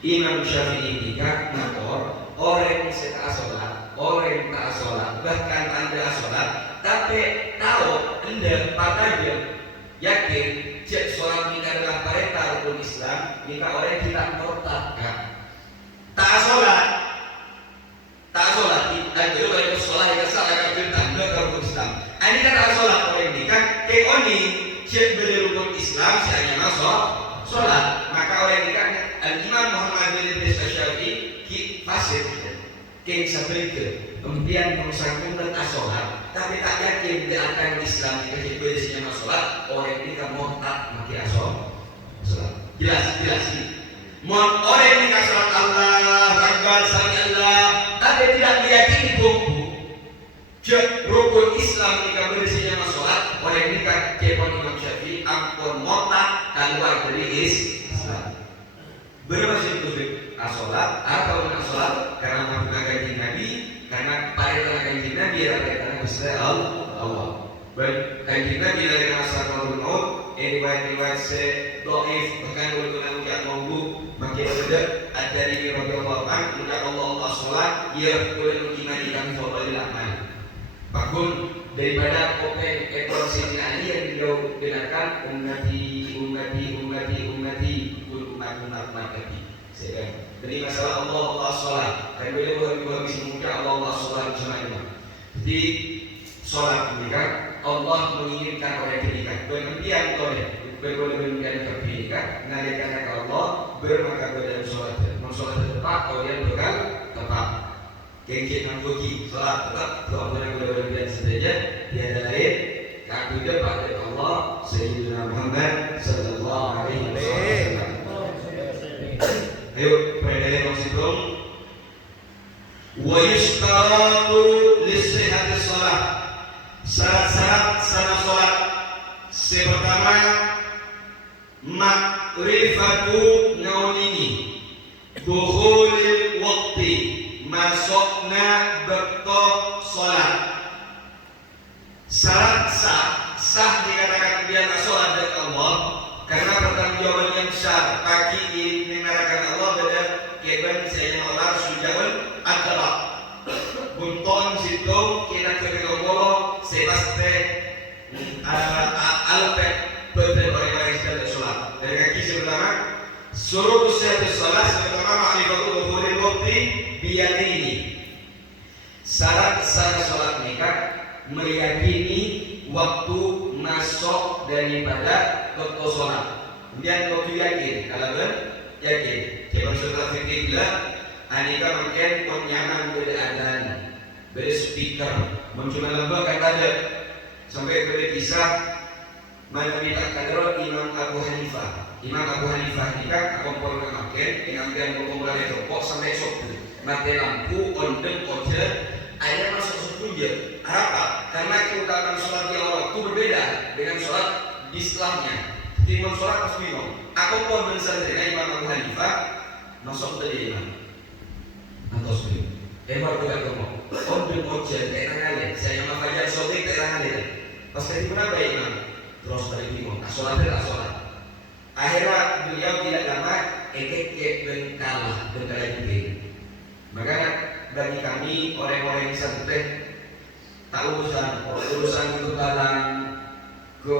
Imam Syafi'i tiga motor orang yang salah sholat, orang yang tak sholat, bahkan anda sholat, tapi tahu anda padanya yakin cek sholat ini adalah perintah rukun Islam, jika orang tidak murtad tak sholat, dan itu kalau sholat yang salah akan tanda rukun Islam. Ini kan tak sholat orang ini kan, oni cek beli rukun Islam, saya jamaah sholat. Maka oleh karena Al-Imam Muhammad bin Idris Asy-Syafi'i fasih keng sabrike kemudian mengsangkung tentang sholat, tapi tak yakin dia akan Islam kecuali isinya sholat. Orang ini kan murtad mati sholat. Jelas orang ini kan sholat Allah Akbar sami Allah, tapi tidak meyakini rukun Islam ini kan berisinya sholat. Orang ini kan kepon Imam Syafi'i ampun murtad keluar dari Islam. Bermaksud itu sholat atau bukan sholat karena melakukan kanjeng Nabi, karena pada kanjeng Nabi adalah karena Gusti Allah. Baik, kanjeng Nabi adalah karena sakratul maut, riwayat-riwayat dhaif bahkan ulama yang maudu makin ada dari radhiyallahu anhu Allah sholat ya ulul iman kami fadlil amal. Bahkan daripada kopeng ekor Sayyidina Ali yang beliau benarkan ummati umat Nabi. Jadi masalah Allah sholat, dan beliau bisa mengucap Allah sholat jamaah. Jadi sholat ini kan Allah menginginkan oleh dirikan. Kemudian berkemudian kebaikan, nalikan Allah bermaka dalam sholat. Sholat tepat, kemudian bekal tepat. Gengsi nambuki sholat tetap, kemudian berkemudian saja tiada lain. Kaki depan dari Allah Sayyidina Muhammad Sallallahu Alaihi Wasallam. Ayo, perhatikan maksudum. Wa yustaratu lisihhati shalah. Syarat-syarat sama sholat. Pertama, makrifatu ngaulini dukhulil waqti, masukna bekto sholat. Syarat sah dikatakan dia sholat dari Allah karena pertanggungjawaban yang besar. Kaki ini mengatakan Allah pada keban saya Allah sujaul adalah bunton situ kita kegolo sebaste alpet betul orang-orang yang sholat. Dari kaki pertama suruh usaha sholat pertama ma'rifatu dukhulil waqti biyadini. Syarat sah sholat nikah meyakini waktu masuk daripada waktu sholat. Kemudian waktu yakin, kalau yakin. Jangan sholat fikir bilang, anika mungkin nyaman beradzan, berspeaker, mencuma lembah kan ada. Sampai berkisah mana minta kadro Imam Abu Hanifah. Imam Abu Hanifah ini kan kompor makan, dengan kompor itu kok sampai subuh, mati lampu, ondeng, ojer. Akhirnya masuk subuh je. Apa? Karena keutamaan sholat di awal waktu berbeda dengan sholat di setelahnya. Imam sholat pas bingung. Aku pun bersandera Imam Abu Hanifah masuk dari imam. Antos bingung. Baru bukan ngomong. Ondeng ojen tak ngalih. Saya yang fajar sholat tak ngalih. Pas tadi kenapa imam? Terus dari bingung. Sholat tidak sholat. Akhirnya beliau tidak lama ekek bengkalah itu. Makanya bagi kami orang-orang yang santai tak urusan kebalan ke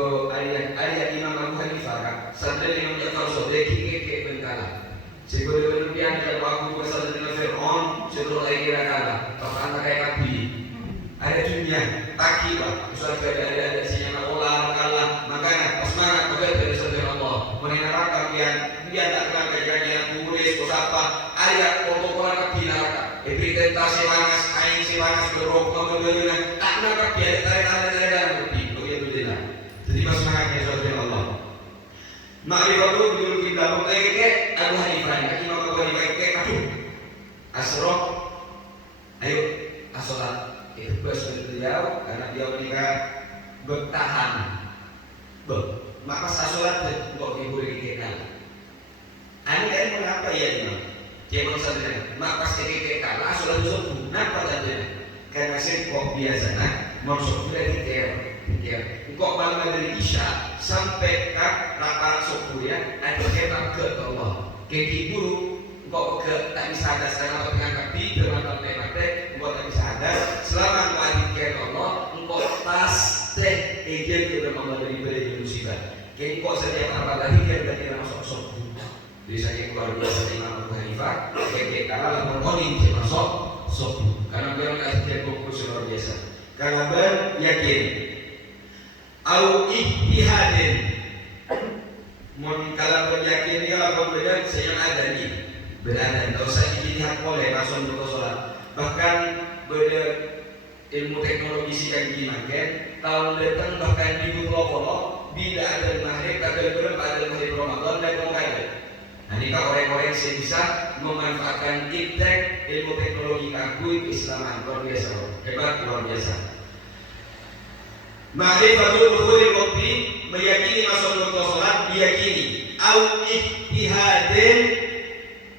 ayat Imam Abu Hanifah santai Imam Ja'far Shadiq kek bengkala sebelum kemudian kalau aku pasal dengan Fir'aun sebelum lagi kala bahkan pakai kaki ada dunia taki pak usaha ada sinyal olah kalah makanya pas semangat betul dari saudara Allah mengenarakan dia tak kenal kajian tulis apa ayat pokok-pokok kaki neraka tentang semangas, aing semangas berok mengeluarkan tak kenapa dia tarik dalam kopi, begitu. Jadi pas semangatnya saudara Allah. Ma'rifatu dulu kita bukai Abu Hanifah, Imam Abu Hanifah aduh, asroh, ayo asolat itu bos beliau karena dia menikah bertahan, maka asolat untuk ibu kita. Anda mengapa ya Imam? Jangan saja, mak pasti kita kalah sholat subuh. Kenapa katanya? Karena saya kok biasanya masuk sudah ya. Kok malam dari Isya sampai ke rakaat subuh ya, ada kita ke Allah. Kaki buruk, kok ke tak bisa ada sekarang atau dengan kaki dengan mate, kok tak bisa ada. Selama wajib Allah, kok pas teh ejen ke Allah dari beri musibah. Kaki kok setiap apa lagi kita tidak masuk subuh. Jadi saya keluar biasa Imam Abu Hanifah, kayak karena bermoning masuk subuh, karena beliau nggak fokus luar biasa. Karena yakin, au ihtihadin Mun kalau beryakin dia apa beda saya ada ni berada. Tak usah dilihat boleh langsung untuk solat. Bahkan beda ilmu teknologi sekarang dimakan tahun datang bahkan di pulau bila ada maghrib tak ada berapa ada maghrib Ramadan dan mau ada. Nah ini kan orang-orang yang bisa memanfaatkan iptek ilmu teknologi akui keislaman luar biasa, hebat luar biasa. Ma'rifatul dukhulil waqti meyakini masuk waktu salat diyakini au ijtihadin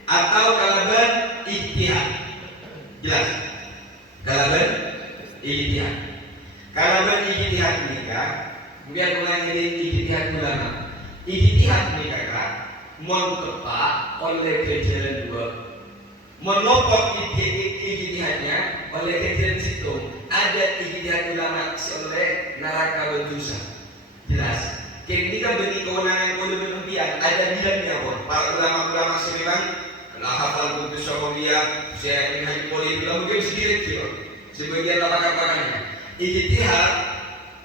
atau kalaban ijtihad. Jelas? Kalaban ijtihad. Kalaban ijtihad nikah biar mulai ini ijtihad ulama. Ijtihad nikah mon tepat oleh kejadian dua. Menopok ijtihadnya oleh kejadian situ. Ada ijtihad ulama oleh neraka berdosa. Jelas. Kini kan beri kewenangan boleh berlebihan. Ada bilangnya pun. Para ulama-ulama memang telah hafal buku Syarabiyah, saya ingin boleh bilang mungkin sedikit kilo. Sebagian pakar-pakarnya. Ijtihad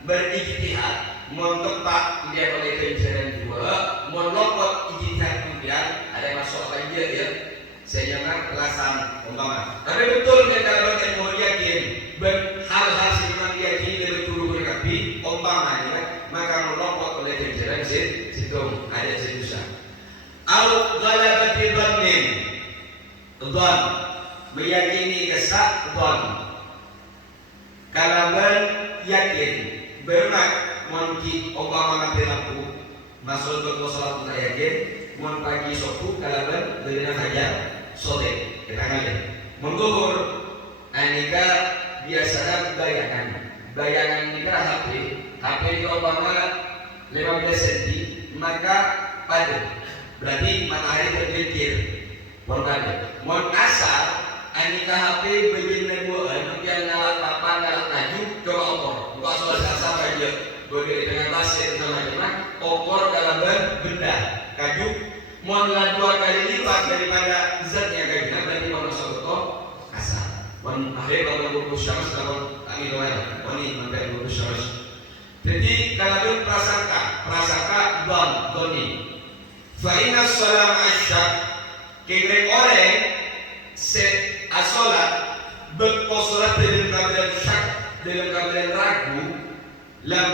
berijtihad mentepak dia oleh kejadian dua. Menopok ijtihad kemudian ada masuk apa dia ya? Saya nyatakan kelasan umpama. Tapi betul kita kalau ilmu yakin hal-hal yang diyakini dari guru berkapi umpamanya maka melopot oleh kejaran situ ada sedusa. Al ghalabati dhannin dhann meyakini kesak dhann kalaban yakin berak monki umpama mati lampu masuk ke salat tak yakin mon pagi subuh kalaban benar hajar sore kita ngalih menggugur anika biasanya bayangan nikah HP itu umpama 15 cm maka padat berarti matahari tergelincir pun padat mon asal anika HP begini nebuan yang ngalat papan ngalat laju coba okor buka soal asal aja boleh dengan pasir sama macam okor dalam benda kayu mon dua kali lipat daripada zatnya kayu berarti mau masuk ke asal mon akhir kalau buku syams kalau kami doain oni sampai buku syams. Jadi kalau prasangka doni fa inna salam asyak kira orang se asolat berkosolat dalam keadaan syak dalam keadaan ragu lam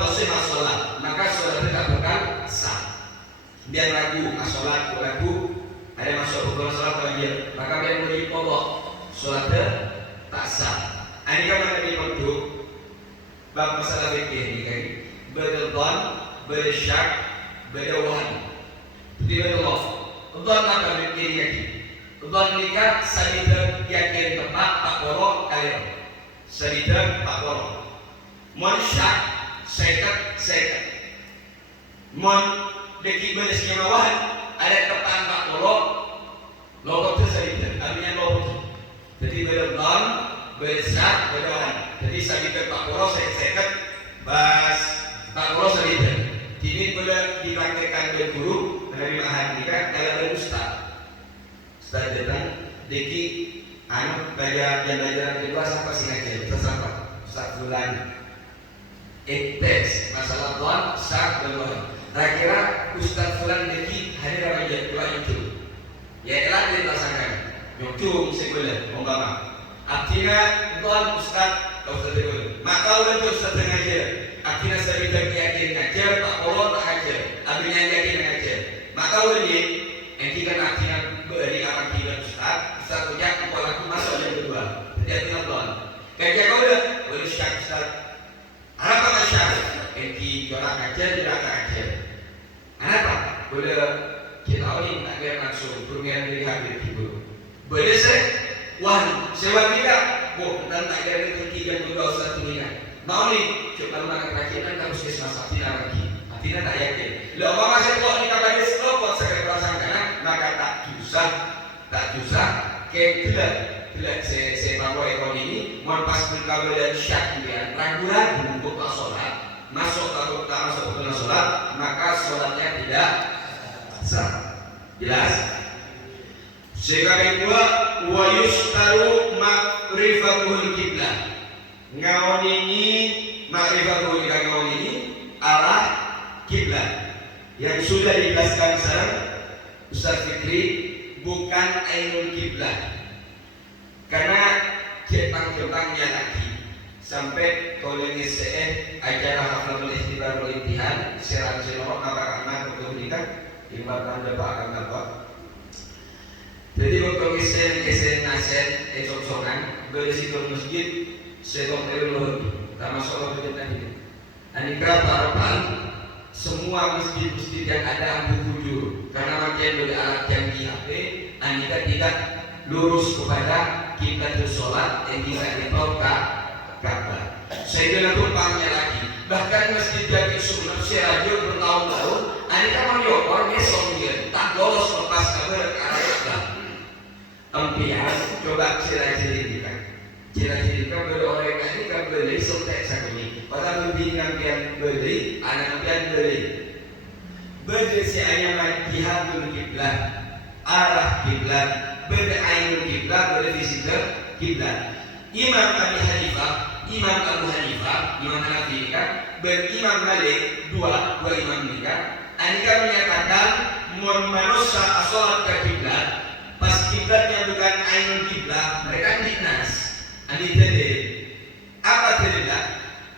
tasih asolat maka solat tidak bakal sah. Dia ragu asolat ragu ada masuk hukum salat lagi maka dia boleh pokok salatnya tak sah. Ini kan mana dibentuk bab masalah fikih ini kan berdon bersyak berdawan tidak Allah don apa fikir yakin don nikah sadida yakin tepat pak borok kalian sadida pak borok mon syak sekat mon deki beresnya bawahan ada tepat pak borok lobok itu sadida artinya lobok jadi berdon bersyak berdawan jadi sadida pak borok sekat bas pak borok sadida ini boleh dipraktekkan oleh guru dari mahal nikah kalau ustaz datang deki belajar kedua sampai sih ngajar bersama Ustaz Fulan tes masalah tuan sak dan kira Ustaz Fulan deki hari ramadan dua itu ya telah dilaksanakan nyucung sebulan umpama artinya tuan Ustaz kau sudah boleh maka udah Ustaz ngajar artinya saya tidak yakin ngajar tak boleh tak ngajar artinya yakin ngajar maka udah dia yang tiga artinya beri akan tidak Ustaz punya kepala masuk yang kedua jadi artinya tuan kerja kau udah boleh syak Ustaz apa syak yang jorak ngajar tidak ngajar apa boleh kita ini tak kira langsung permian dari habis itu boleh saya wah sewa tidak dan tak kira tinggi yang kedua Ustaz tulisan mau nih coba makan rakitan harus kesmas hatinya lagi hatinya tak yakin lah apa masih kok ini kabar buat saya prasangka maka tak susah kebetulan saya bawa ekor ini mau pas berkabel dan syak dia ragu-ragu untuk sholat masuk atau tak masuk ke sholat maka sholatnya tidak sah jelas. Sekarang kedua wa yustaru ma'rifatul kiblah ngawon ini ma'rifatul ngawon ini arah kiblah Yang sudah dijelaskan sekarang Ustaz Fikri, bukan ainul kiblat. Karena jepang-jepangnya lagi sampai kalau ini acara haflatul ikhtibarul imtihan serang selorok apa untuk nikah imbatan dapat akan apa. Jadi untuk isen nasen esok-sokan berisi ke masjid setong lebih termasuk waktu kita ini. Anika parapan semua masjid-masjid yang ada ambu bujur karena makin dari alat yang di HP anika tidak lurus kepada kiblat sholat yang tidak ditolak Ka'bah. Saya kira tumpangnya lagi. Bahkan masjid Jami Sunnah Sirajo bertahun-tahun anika menyokor ngesongnya tak lolos lepas kabar ke arah Ka'bah. Empian coba ciri-cirikan berorang ini kan beli sampai sakuni. Padahal lebih ngampian beli, anak ngampian beli. Berjesi ayam jihadul kiblat, arah kiblat, berainul kiblat, berfisikal kiblat. Imam Abu Hanifah, Imam Hanafi kan berimam Malik dua imam nikah. Anika menyatakan manusia asolat ke kiblat. Pas kiblatnya bukan ainul kiblat, mereka dinas. Andi tadi apa terlihat?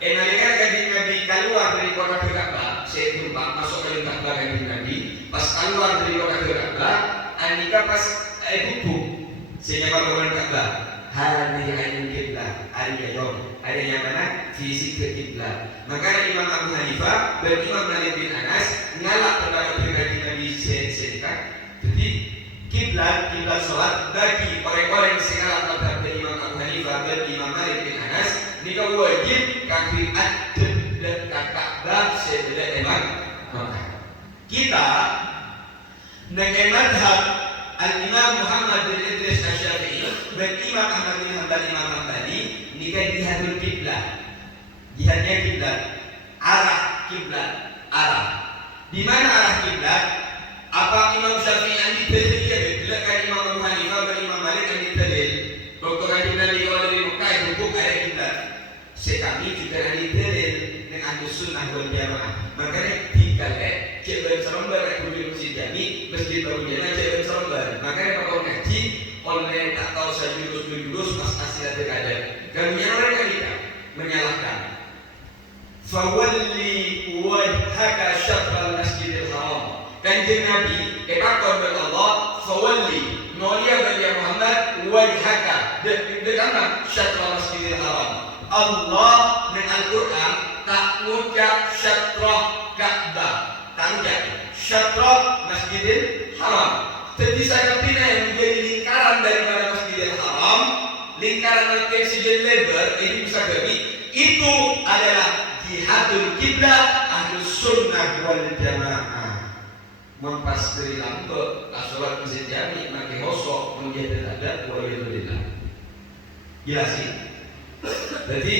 Nalika Nabi keluar dari kota Ka'bah, saya tumpah masuk ke Ka'bah Nabi. Pas keluar dari kota Ka'bah, Andika pas hukum, saya nyapa ke Ka'bah. Hari ainul kiblat, hari yom, ada yang mana fisik ke kiblat. Maka Imam Abu Hanifah dan Imam Malik bin Anas ngalak pendapat pribadi Nabi Sedikan. Jadi kiblat sholat bagi orang-orang yang sekarang terhadap Imam Abu Hanifah dan Imam Malik bin Anas nikah wajib kaki adem dan Ka'bah sebeda emang maka kita dengan madhab Al-Imam Muhammad bin Idris Asy-Syafi'i dan Imam Ahmad bin Hanbal Imam Hambali nikah jihadul kiblat. Jihadnya kiblat, arah kiblat, arah. Di mana arah kiblat? Apa Imam Syafi'i andi dalil ya bila kan Imam Abu Hanifah dan Imam Malik andi dalil. Waktu kanjeng Nabi kalau dari Mekah hukum arah kiblat. Sekami juga andi dalil dengan Ahlus Sunnah wal Jamaah. Makanya dikale cek ben serembar kudu masjid Jami, masjid Baru Jana cek ben serembar. Makanya kalau ngaji online tak tahu sajurus pas hasilnya tidak ada. Kami orang kita menyalahkan. Fawalli wajhaka syatral masjidil haram. Kanjeng Nabi katakan kepada Allah, fawalli nolia bagi Muhammad wajhaka dekana syatral masjidil haram. Allah dengan Al-Quran tak ngucap syatrah Ka'bah, tak ngucap syatrah masjidil haram. Jadi saya pindah yang menjadi lingkaran daripada masjidil haram, lingkaran yang sejen lebar ini bisa jadi itu adalah jihadul kiblat Ahlus Sunnah wal Jamaah. Mempas dari lampu sholat masjid Jami maki hosok menjadi adat waliyadulillah. Jelas sih. Jadi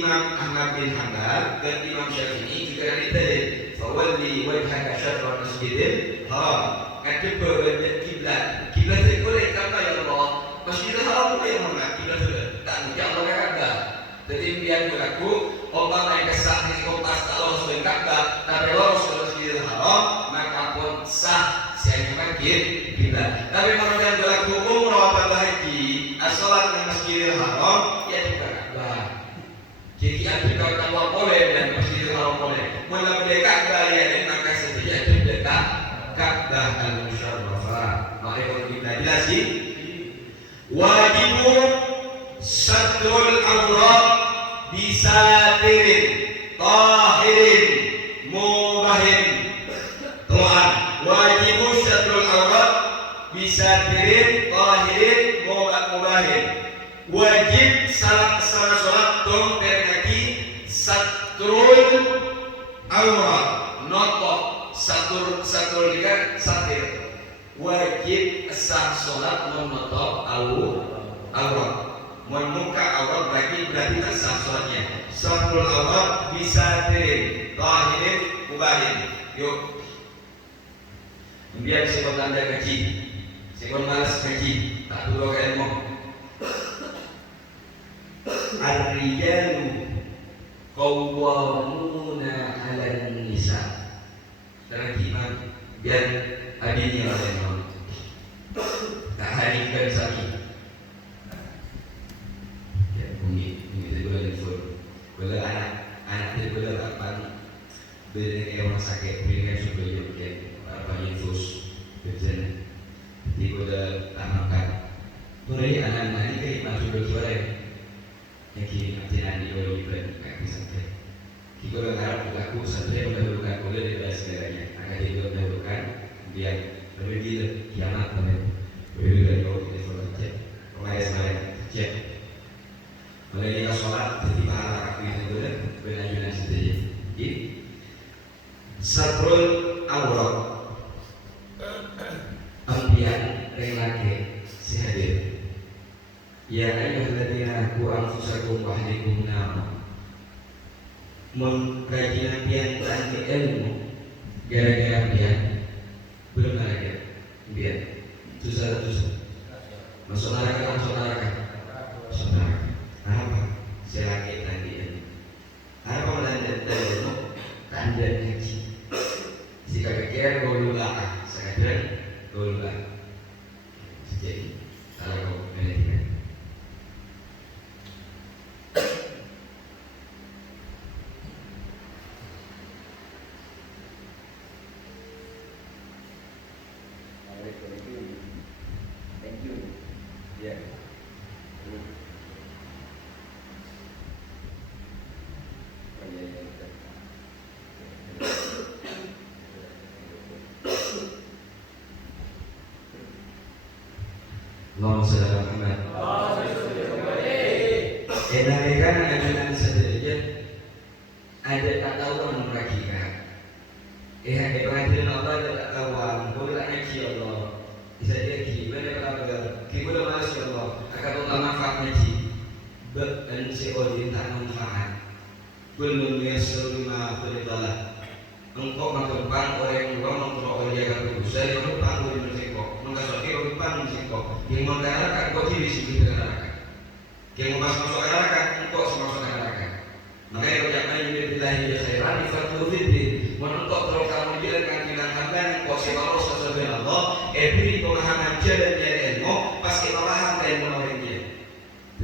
Imam Ahmad bin Hanbal dan Imam Syafi'i juga ada dalil. Fawalli wajhaka syatral masjidil haram. Ada berbeda kiblat. Kiblat itu boleh kata ya Allah. Masjidil haram boleh mana? Kiblat itu tak mungkin Allah Ka'bah. Jadi biar berlaku orang yang kesah di kompas tak lolos dengan Ka'bah, tapi lolos ke Masjidil Haram, maka pun sah siapa makin kiblat. Tapi kalau yang berlaku umrah atau haji, asalat ke Masjidil Haram, ya juga Ka'bah. Jadi apabila keluar boleh dan Masjidil Haram boleh, mana mendekat Ka'bah ya, maka setiap itu dekat Ka'bah al-Musharrafah. Maka kalau kita jelasin, wajibun satrul awrat bisatirin tahirin mubahin. Tuhan wajibu satrul awrat bisatirin tahirin mubahin. Wajib salat sholat dong berkaki satrul awrat notok satur juga satir. Wajib sah sholat menutup aurat. Memuka aurat berarti tak sah sholatnya. Satrul aurat bisa tirin, tahirin, mubahin. Yuk. Biar saya tanda kaji, saya malas kaji, tak dulu kalian mau. Ar-rijalu qawwamuna 'alan nisa. dalam imam biar adiknya lah yang mau tak hari kan sakit ya bumi itu boleh info boleh anak dia boleh apa beli orang sakit berikan supaya dia apa infus betul di boleh tamatkan boleh anak-anak ini kan masuk berjuara yang kini nanti nanti boleh ibadah nggak bisa sampai kita berharap aku sampai mendahulukan boleh daripada segalanya agar dia mendahulukan kemudian lebih gila kiamat lebih dari kalau kita sholat cek kemarin cek mulai kita sholat jadi pahala aku itu boleh benajunan sendiri ini sabrul awal pembian relake sehadir ya ayyuhalladzina aku anfusakum wa ahlikum nar mengkaji pian anti ilmu gara-gara pian belum ada pian susah masuk neraka apa selagi tadi apa melanjut ilmu tanda ngaji jika kira golula sekadar golula jadi kalau manajemen Thank you. ya Allahumma shalli ala Muhammad. Narikan ajunan sederajat ada tak tahu meragikan. Perhatian Allah ada tak tahu. Boleh tak ngaji Allah. Bisa jadi boleh tak tahu. Kita boleh malas Allah. Akan utama manfaat ngaji. Dan seorang tak manfaat. Belum biasa lima beribadah. Engkau mengembang orang yang luar mengkau dia akan berusaha. Saya mengembang orang mengkau. Mengkasih mengembang mengkau. Yang menggarapkan kau diri sendiri menggarapkan. Yang masuk neraka, engkau masuk neraka. Makanya kalau jangan ini billahi ya khairan ifatu fitri. Menengkau terus kamu bilang bilang hamba engkau sebab sesuatu Allah. Beri pemahaman jalan dari ilmu, pasti paham dari orang dia.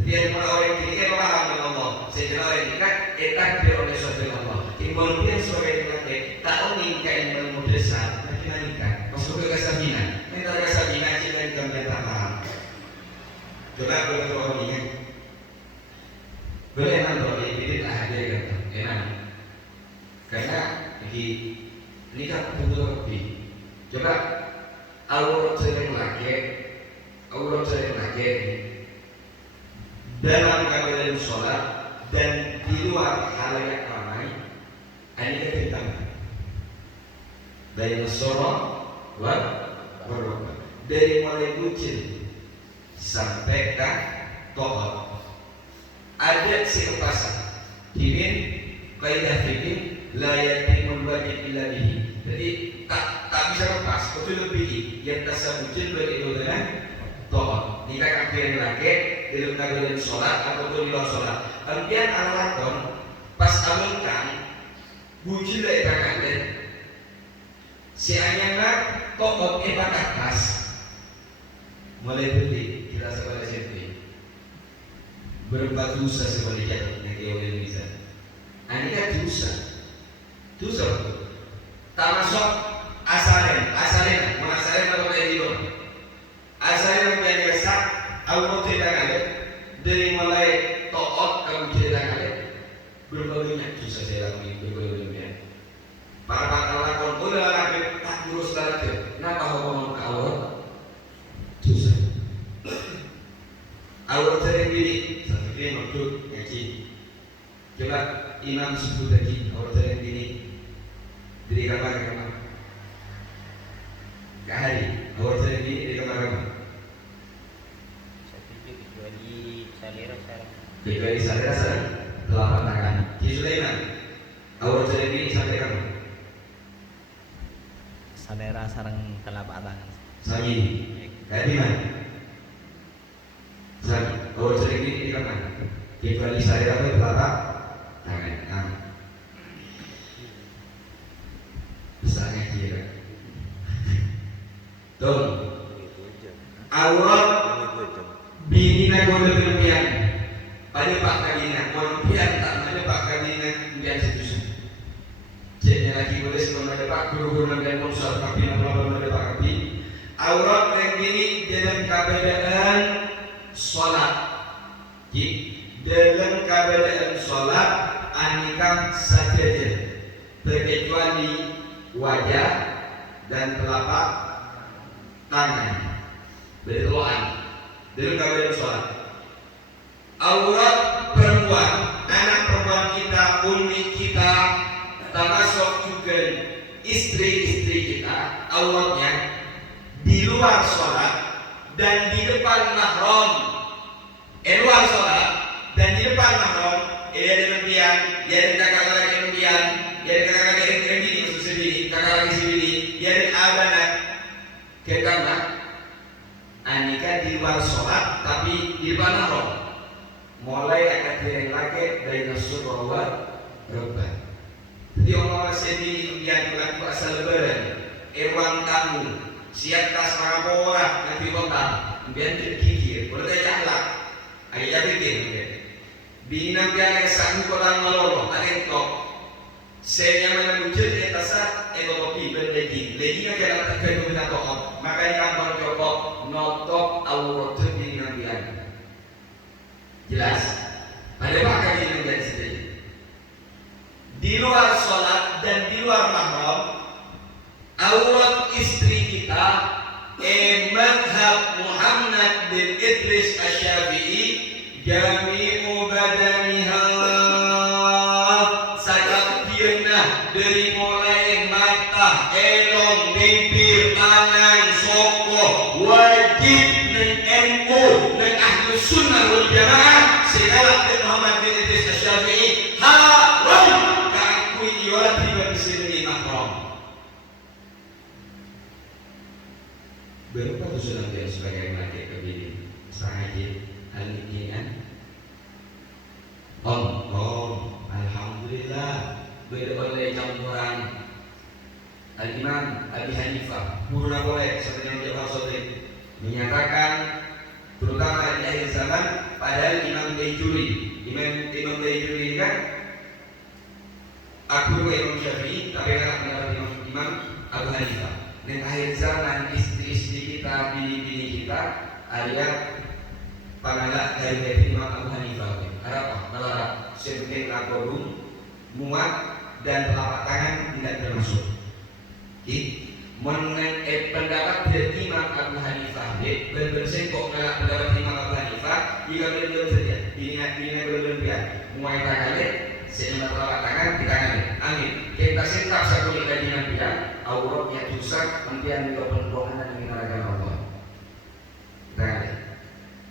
Jadi yang orang ini paham dengan Allah. Sehingga orang ini kan takdir oleh sesuatu Allah. Timbul dia sebagai laki tak menginginkan ilmu besar, bagaimana kan? Masuk ke Sabina, minta ke Sabina jika kita tak paham. Coba berdoa ini. Boleh nonton ini tak ada kata enak karena ini kan betul lebih coba aurat sering laki dalam keadaan sholat dan di luar halayak ramai ini ketentang dari masyarakat dari mulai bucin sampai ke tobat ada selepasan dimin kaidah fikih la yatimul wajib illa bihi. Jadi tak bisa lepas betul lebih yang tasawufin berilu dengan tobat. Nikah kafir lagi di dalam sholat ataupun di luar sholat. Kemudian alaton pas alunkan bujil dari tangan si anyana tobat ibadah pas mulai beli kita sekolah sendiri. Berempat dosa sebaliknya yang dia boleh bisa. Ini kan dosa tak masuk asalin apa yang dibuat asalin apa yang besar Allah tidak ada dari mulai toot kamu tidak ada berbagai banyak dosa saya lakukan berbagai banyak para lakon udah lagi tak urus lagi kenapa hukum Allah dosa Allah sering diri ini maksud ngaji. Coba imam sebut lagi orang sering ini dari kamar ke kamar. Ke hari orang sering ini dari kamar ke kamar. Kecuali sadera sarang telapak tangan. Ki Sulaiman orang sering ini sampai kamar. Sadera sarang telapak tangan. Sagi. Dari mana? Orang sering ini di kamar. Kecuali saya apa telapak tangan. Misalnya ya. Tuh. Aurat bini na guna berlebihan. Pada pak kadina, berlebihan tak ada pak kadina kemudian setuju. Jadi lagi boleh sebelum ada pak guru-guru dan konsol kapi nama ada pak kapi. Aurat yang ini dalam keadaan sholat. Dalam keadaan sholat anikah saja terkecuali wajah dan telapak tangan berdoaan dalam keadaan sholat. Aurat perempuan, anak perempuan kita, umi kita, termasuk juga istri-istri kita, auratnya di luar sholat dan di depan mahram. Luar sholat dan di depan mahram, ia demikian, ia dan kakak lagi demikian, ia dan kakak lagi demikian maksud sendiri, kakak lagi sendiri, ia dan abanat. Karena anika di luar sholat tapi di depan mahram. Mulai akan direng lagi dari nasur bahwa roban. Jadi orang sendiri kemudian melakukan asal lebaran, ruang tamu, siap tas orang nanti kota, kemudian terkikir, boleh jalan. Ayat jadi gini, bina biar kesan kolam melolo, ada yang top. Saya mana muncul di atas ekonomi berdegi, lagi nak jalan terkait dengan tokoh. Makanya kantor Joko notok aurat bina biar. Jelas. Pada pakai bina biar sendiri. Di luar sholat dan di luar mahram, aurat istri kita. Madhab Muhammad bin Idris Asy-Syafi'i jami'u badaniha sakapirna dari mulai mata, elong, bibir, tangan, soko wajib dan NU dan ahlu sunnah wal jamaah segala bin Muhammad bin Idris Asy-Syafi'i haram kakui iwalat riba bismillah mahram. Berapa tu sudah dia sebagai laki kebiri sahajid al-ikinan alhamdulillah beroleh campuran al-imam Abi Hanifah guru boleh seperti yang dia maksudnya menyatakan terutama di akhir zaman padahal Imam Bajuri kan aku Imam Syafi'i tapi kan pendapat Imam Abu Hanifah. Dan akhir zaman istri-istri kita, bini-bini kita ayat pangalak dari Imam Abu Hanifah. Apa? Malah sebagai lakorum, muat dan telapak tangan tidak termasuk. Pendapat dari Imam Abu Hanifah, bersengkok kalau pendapat Imam Abu Hanifah, jika belum saja, bini belum biar, muat tangannya, sehingga telapak tangan di tangannya. Amin. Kita sentap satu lagi nabiya. Auratnya rusak, kemudian juga perbuatan dengan agama Allah. Nah,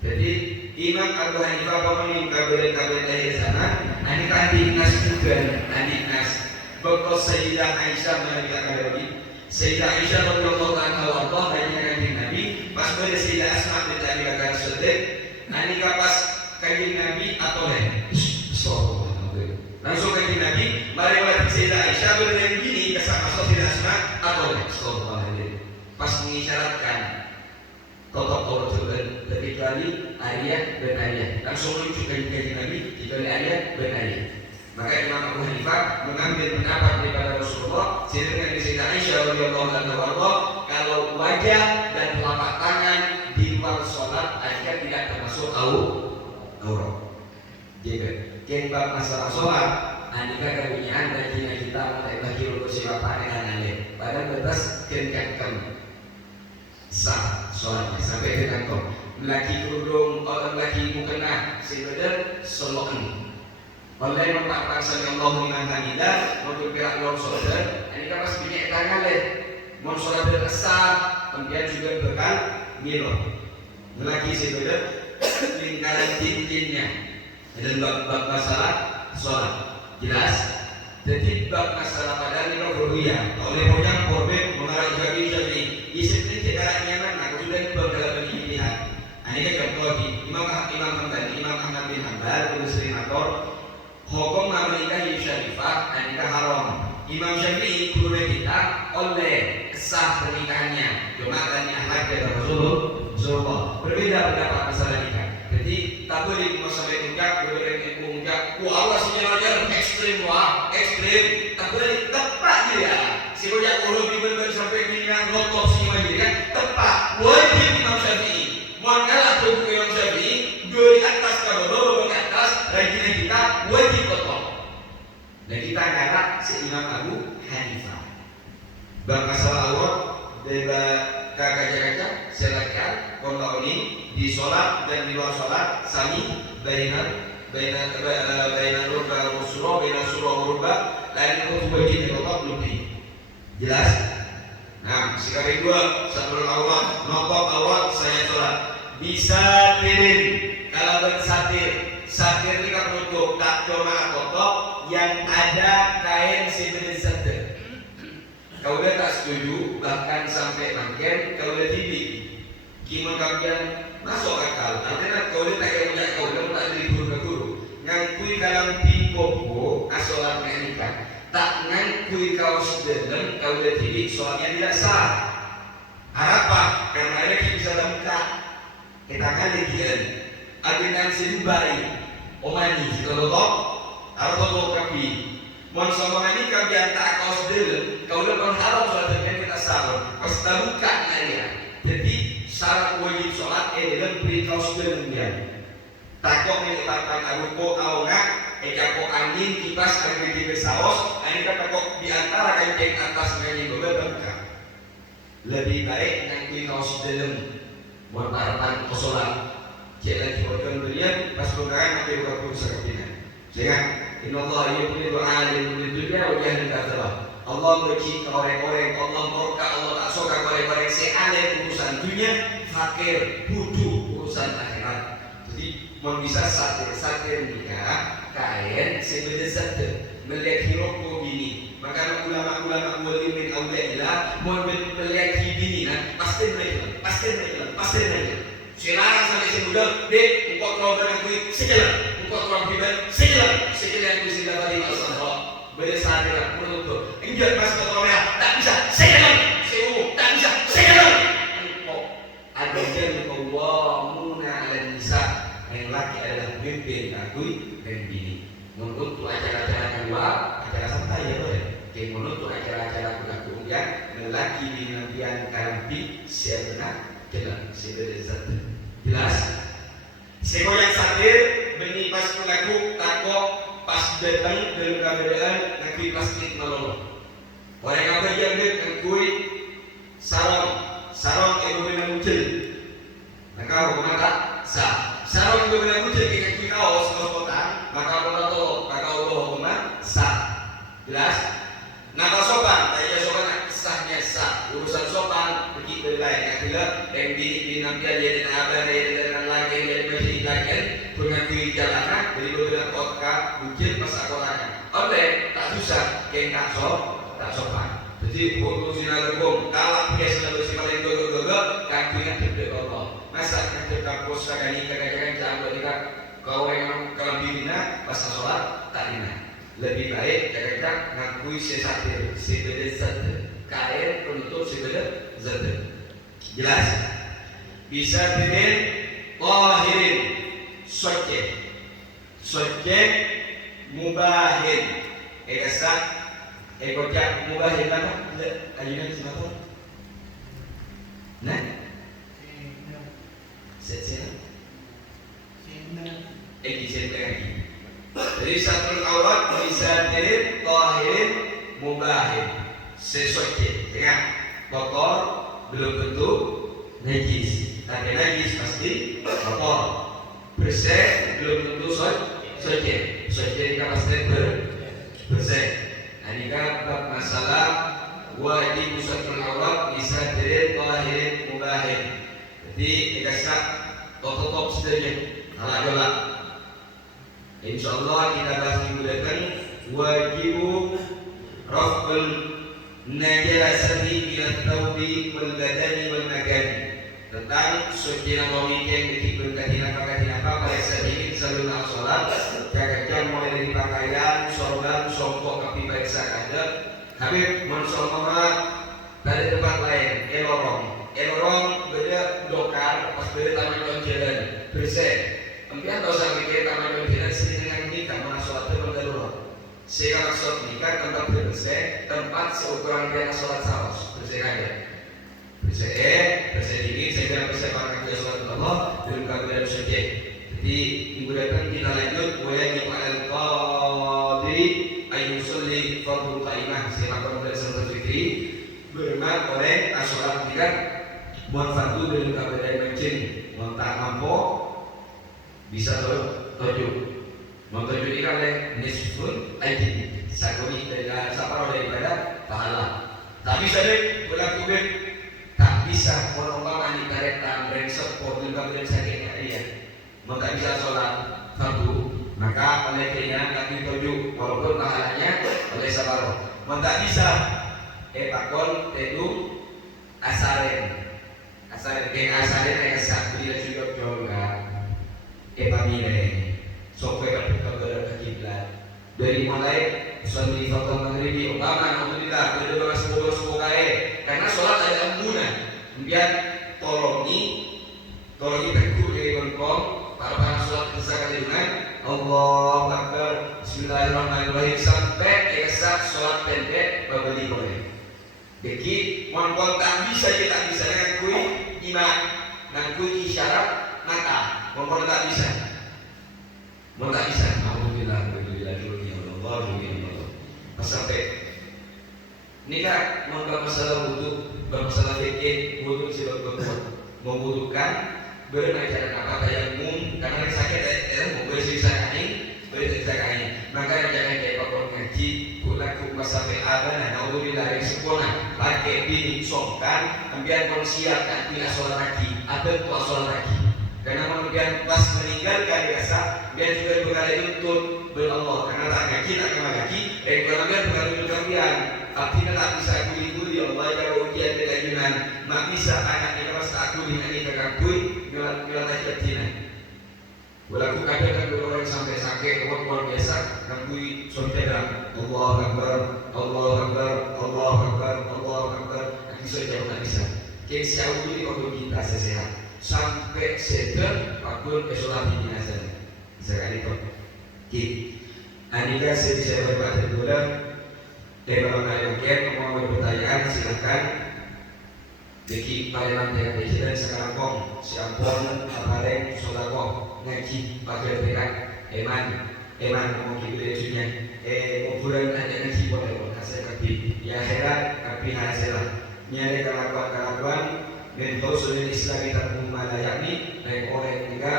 jadi Imam Abu Hanifah pemimpin kabinet dari sana, anikah dinas juga, dinas. Bapak Sayyidah Aisyah menceritakan lagi, Sayyidah Aisyah radhiyallahu anha dari kanjeng Nabi, pas pada Sayyidah Asma binti Abi Bakar Siddiq, anikah pas kanjeng Nabi atau lain, langsung kanjeng Nabi, mari wajib Sayyidah Aisyah berdiri gini kesama Sayyidah Asma atau pas mengisyaratkan totok aurat terkecuali ayat dan ayat langsung menunjukkan kanjeng Nabi kecuali ayat dan ayat. Maka Imam Abu Hanifah mengambil pendapat daripada Rasulullah dengan Sayyidah Aisyah radhiyallahu anha kalau wajah dan telapak tangan di luar sholat aja tidak termasuk aurat. Jadi kembali masalah sholat, andika kebinyaan bagi kita bagi untuk siapa dengan alih pada batas kencangkan sah sholatnya sampai dengan kau lagi kerudung orang lagi mukena sebenarnya solokan. Oleh mempak sallallahu alaihi wasallam untuk pihak luar sholat, ini kan pas binyak tangan leh, mau sholat bersah, kemudian juga bekal milo. Lagi sebenarnya lingkaran cincinnya dan bab masalah sholat jelas. Jadi bab masalah pada ini beruya oleh orang korban mengarah jadi isinya tidak nyaman. Aku sudah beberapa pilihan. Ini kan contoh di Imam Ahmad bin Hanbal Muslim atau hukum menikah di syarifah nikah haram. Imam Syafi'i guru kita oleh sah pernikahannya. Cuma kan akhlak dari Rasulullah. Berbeda pendapat masalah nikah. Jadi tak boleh mau sampai nikah, boleh nikah. Wah Allah sih ajar ekstrim ekstrim. Tak boleh tepat dia. Si rojak ulun dibenar sampai nikah lotok semua dia kan tepat. Wajib Imam Syafi'i. Makalah buku Imam Syafi'i dari atas ke bawah ke atas rajin kita wajib lotok. Dan kita kata si Imam Abu Hanifah. Bermasalah Allah deba kaca-kaca silakan kalau ini di sholat dan di luar sholat sami bainan rubba surah bainan surah rubba lain itu wajib dikotok lebih jelas. Nah sekarang dua sebelum awal notok awal saya sholat bisa tirin kalau bersatir satir ini kan penutup tak cuma kotok yang ada kain sebenarnya satir. Kau dah tak setuju bahkan sampai makin kau dah tidik gimana kalian masuk akal artinya kau dah tak kaya kau dah tak libur ke guru ngangkui kalang pikopo asolat nikah tak ngangkui kau sedalam kau dah tidik soalnya tidak sah harapa karena ada kita bisa lengkap kita kali kian agendan sedubai omani kita lotok atau kapi mon sama ini kabian tak kau sedalam kau dah berharap solat kita sahur pas buka dia. Jadi syarat wajib sholat dalam beritahu sudah dia. Takut menyebabkan aruko awak, kok angin kipas angin di bersaus, angin takut di antara kancing atas angin beberapa. Lebih baik ngakui kaos dalam bertaratan sholat. Jangan dibuatkan beliau pas bukan nanti bukan urusan kita. Jangan. Inna Allah yuqil alim di dunia wajah dan akhirat. Allah bercinta orang-orang, Allah murka, Allah tak suka orang-orang sealim urusan dunia, fakir, butuh urusan akhirat. Jadi, mau bisa satir nikah, kain sebenarnya satir melihat hirupku gini. Maka ulama-ulama wali min awliyaillah mau melihat gini, nah pasti mereka. Silakan sampai semudah, dek, engkau terlalu berangkuit, sejalan, engkau terlalu pribadi, sejalan aku sudah balik masalah. Bersahabat menutup. Enggak mas ketua tak bisa. Saya tak bisa. Saya engkau ada yang muna ala nisa yang laki adalah pimpin akui dan bini. Menurut acara-acara kedua, acara santai ya boleh. Yang menurut acara-acara berlaku yang lelaki binampian karampi sebenar jelas. Sekoyak satir menipas pelaku takok pas datang dalam keadaan ngakui plastik malolo. Orang apa yang ngakui sarong yang benar muncul. Maka hukum tak sah. Sarong yang benar muncul kita ngakui kaos kotak, maka Allah hukum sah. Jelas? Napa sopan? Tanya sopan sahnya sah. Urusan sopan begitu lain. Akilah yang binampian jadi abang jadi lagi jadi masih lagi mengakui jalanan dari beberapa kota mungkin masa kotakan. Oleh tak susah, yang tak sopan. Jadi hukum sinagogum kalau biasa bersifat yang gogok kakinya tidak Allah. Masa kita kampus kagani kagak jangan berdekat kau yang kalau dirinya pas sholat tak dina. Lebih baik kita ngakui sesatir, kain penutup sebelah. Jelas? Bisa dengan lahirin Sojek mubahin ekasat ekojak mubahin apa? Ayunan semata? Nah? Sejena? Ekisen lagi. Jadi satu awal bisa dengan lahirin mubahin sesojek. Ingat, kotor belum tentu najis. Tapi najis pasti kotor. Bersih belum tentu suci kita pasti bersih. Ini kan masalah wajib usatul awal bisa dari lahirin mubahin. Jadi kita sah top saja. Alhamdulillah. Insyaallah kita bahas minggu depan wajibu raf'ul najasati ila thawbi wal badani wal makani. Tentang suci nabawi yang dikibulkan apa pada saat ini sebelum sholat jaga mulai dari pakaian, sorban, songkok, kapi baik sakada Habib mensolmama dari tempat Sehingga maksud nikah tempat bersih, tempat seukuran biasa sholat saros bersih aja. Bersih dingin, saya bilang bersih para kerja sholat Allah belum kabar bersih. Jadi minggu datang kita lanjut mulai di al-qadiri ayusolli fardhu qaimah. Saya akan mulai sholat fitri bermak oleh sholat nikah buat fardu belum kabar macam mau tak mampu bisa tujuh. Mentuju ini oleh nisfun aidi sakuni dari separuh daripada pahala. Tak bisa deh melakukan, tak bisa menolong anik tarik tamrin sepuluh juga boleh sakitnya dia. Maka bisa sholat fardu, maka oleh keinginan kaki tujuh walaupun pahalanya oleh separuh. Maka bisa pakon itu asaren yang satu dia juga juga pamile. Software berkabel ke kiblat dari mulai sholat faktor maghribi umpama alhamdulillah berdoa semoga karena sholat ada ampunan kemudian tolongi teguh dari bengkong para sholat kesakan dengan Allahu Akbar Bismillahirrahmanirrahim sampai kesat sholat pendek babadi boleh jadi mohon tak bisa kita bisa ngakui iman ngakui isyarat maka mohon tak bisa. Mau tak bisa, alhamdulillah, Allah. Sampai nikah menganggap masalah wudhu, bermasalah fikih, wudhu sifat berbuat, membutuhkan berajaran apa yang karena sakit mau bersihkan maka jangan kayak pakor ngaji, kulaku sampai abana, alhamdulillah yang sempurna, pakai bini songkan, kemudian siap nanti sholat lagi, ada tuh sholat lagi. Karena kemudian pas meninggalkan biasa dia juga berkali tuntut Allah karena tak ngaji tak lagi kemudian berkali kemudian artinya tak bisa kuli Allah jauh ujian kegajunan tak bisa anak ini pas tak kuli ini kekakui milat ajatina berlaku kadang kan orang sampai sakit luar biasa ngakui saudara Allah Akbar Allah Akbar Allah Akbar Allah Akbar nanti saja tak bisa siapa ini kalau kita sesehat sampai sedang pakun kesolat di jenazah sekali kok Anika saya bisa berbaca bulan kalau kalian mau bertanyaan silahkan Deki pelayanan dengan presiden sekarang kong siapun apareng sodako ngaji pakai dekat eman mau kita junya ukuran aja ngaji boleh kasih kapi ya heran kapi hasil nyari kelakuan Menurut sunnah Islam kita yakni baik orang juga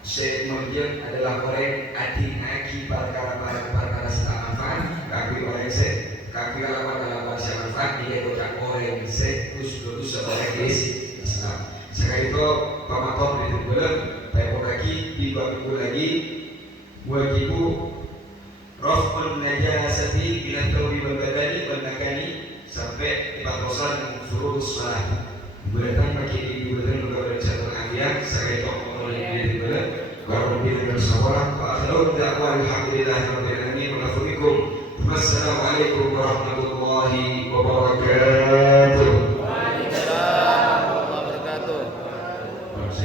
semuanya adalah orang adi aki perkara setamafan kaki orang kaki kalawan setamafan dia bukan orang khusus orang Islam. Sekali itu pamatom itu belum baik kaki di bangku lagi wajibu rafun najasati bila tawi badani bandakani sampai 4 furud salat. Berdatang bagi ibu berdatang kepada jatuh akhir saya tokoh oleh diri berdatang baru bila bersawara akhirul dakwah alhamdulillah rabbil alamin wa nafumikum wassalamualaikum warahmatullahi wabarakatuh.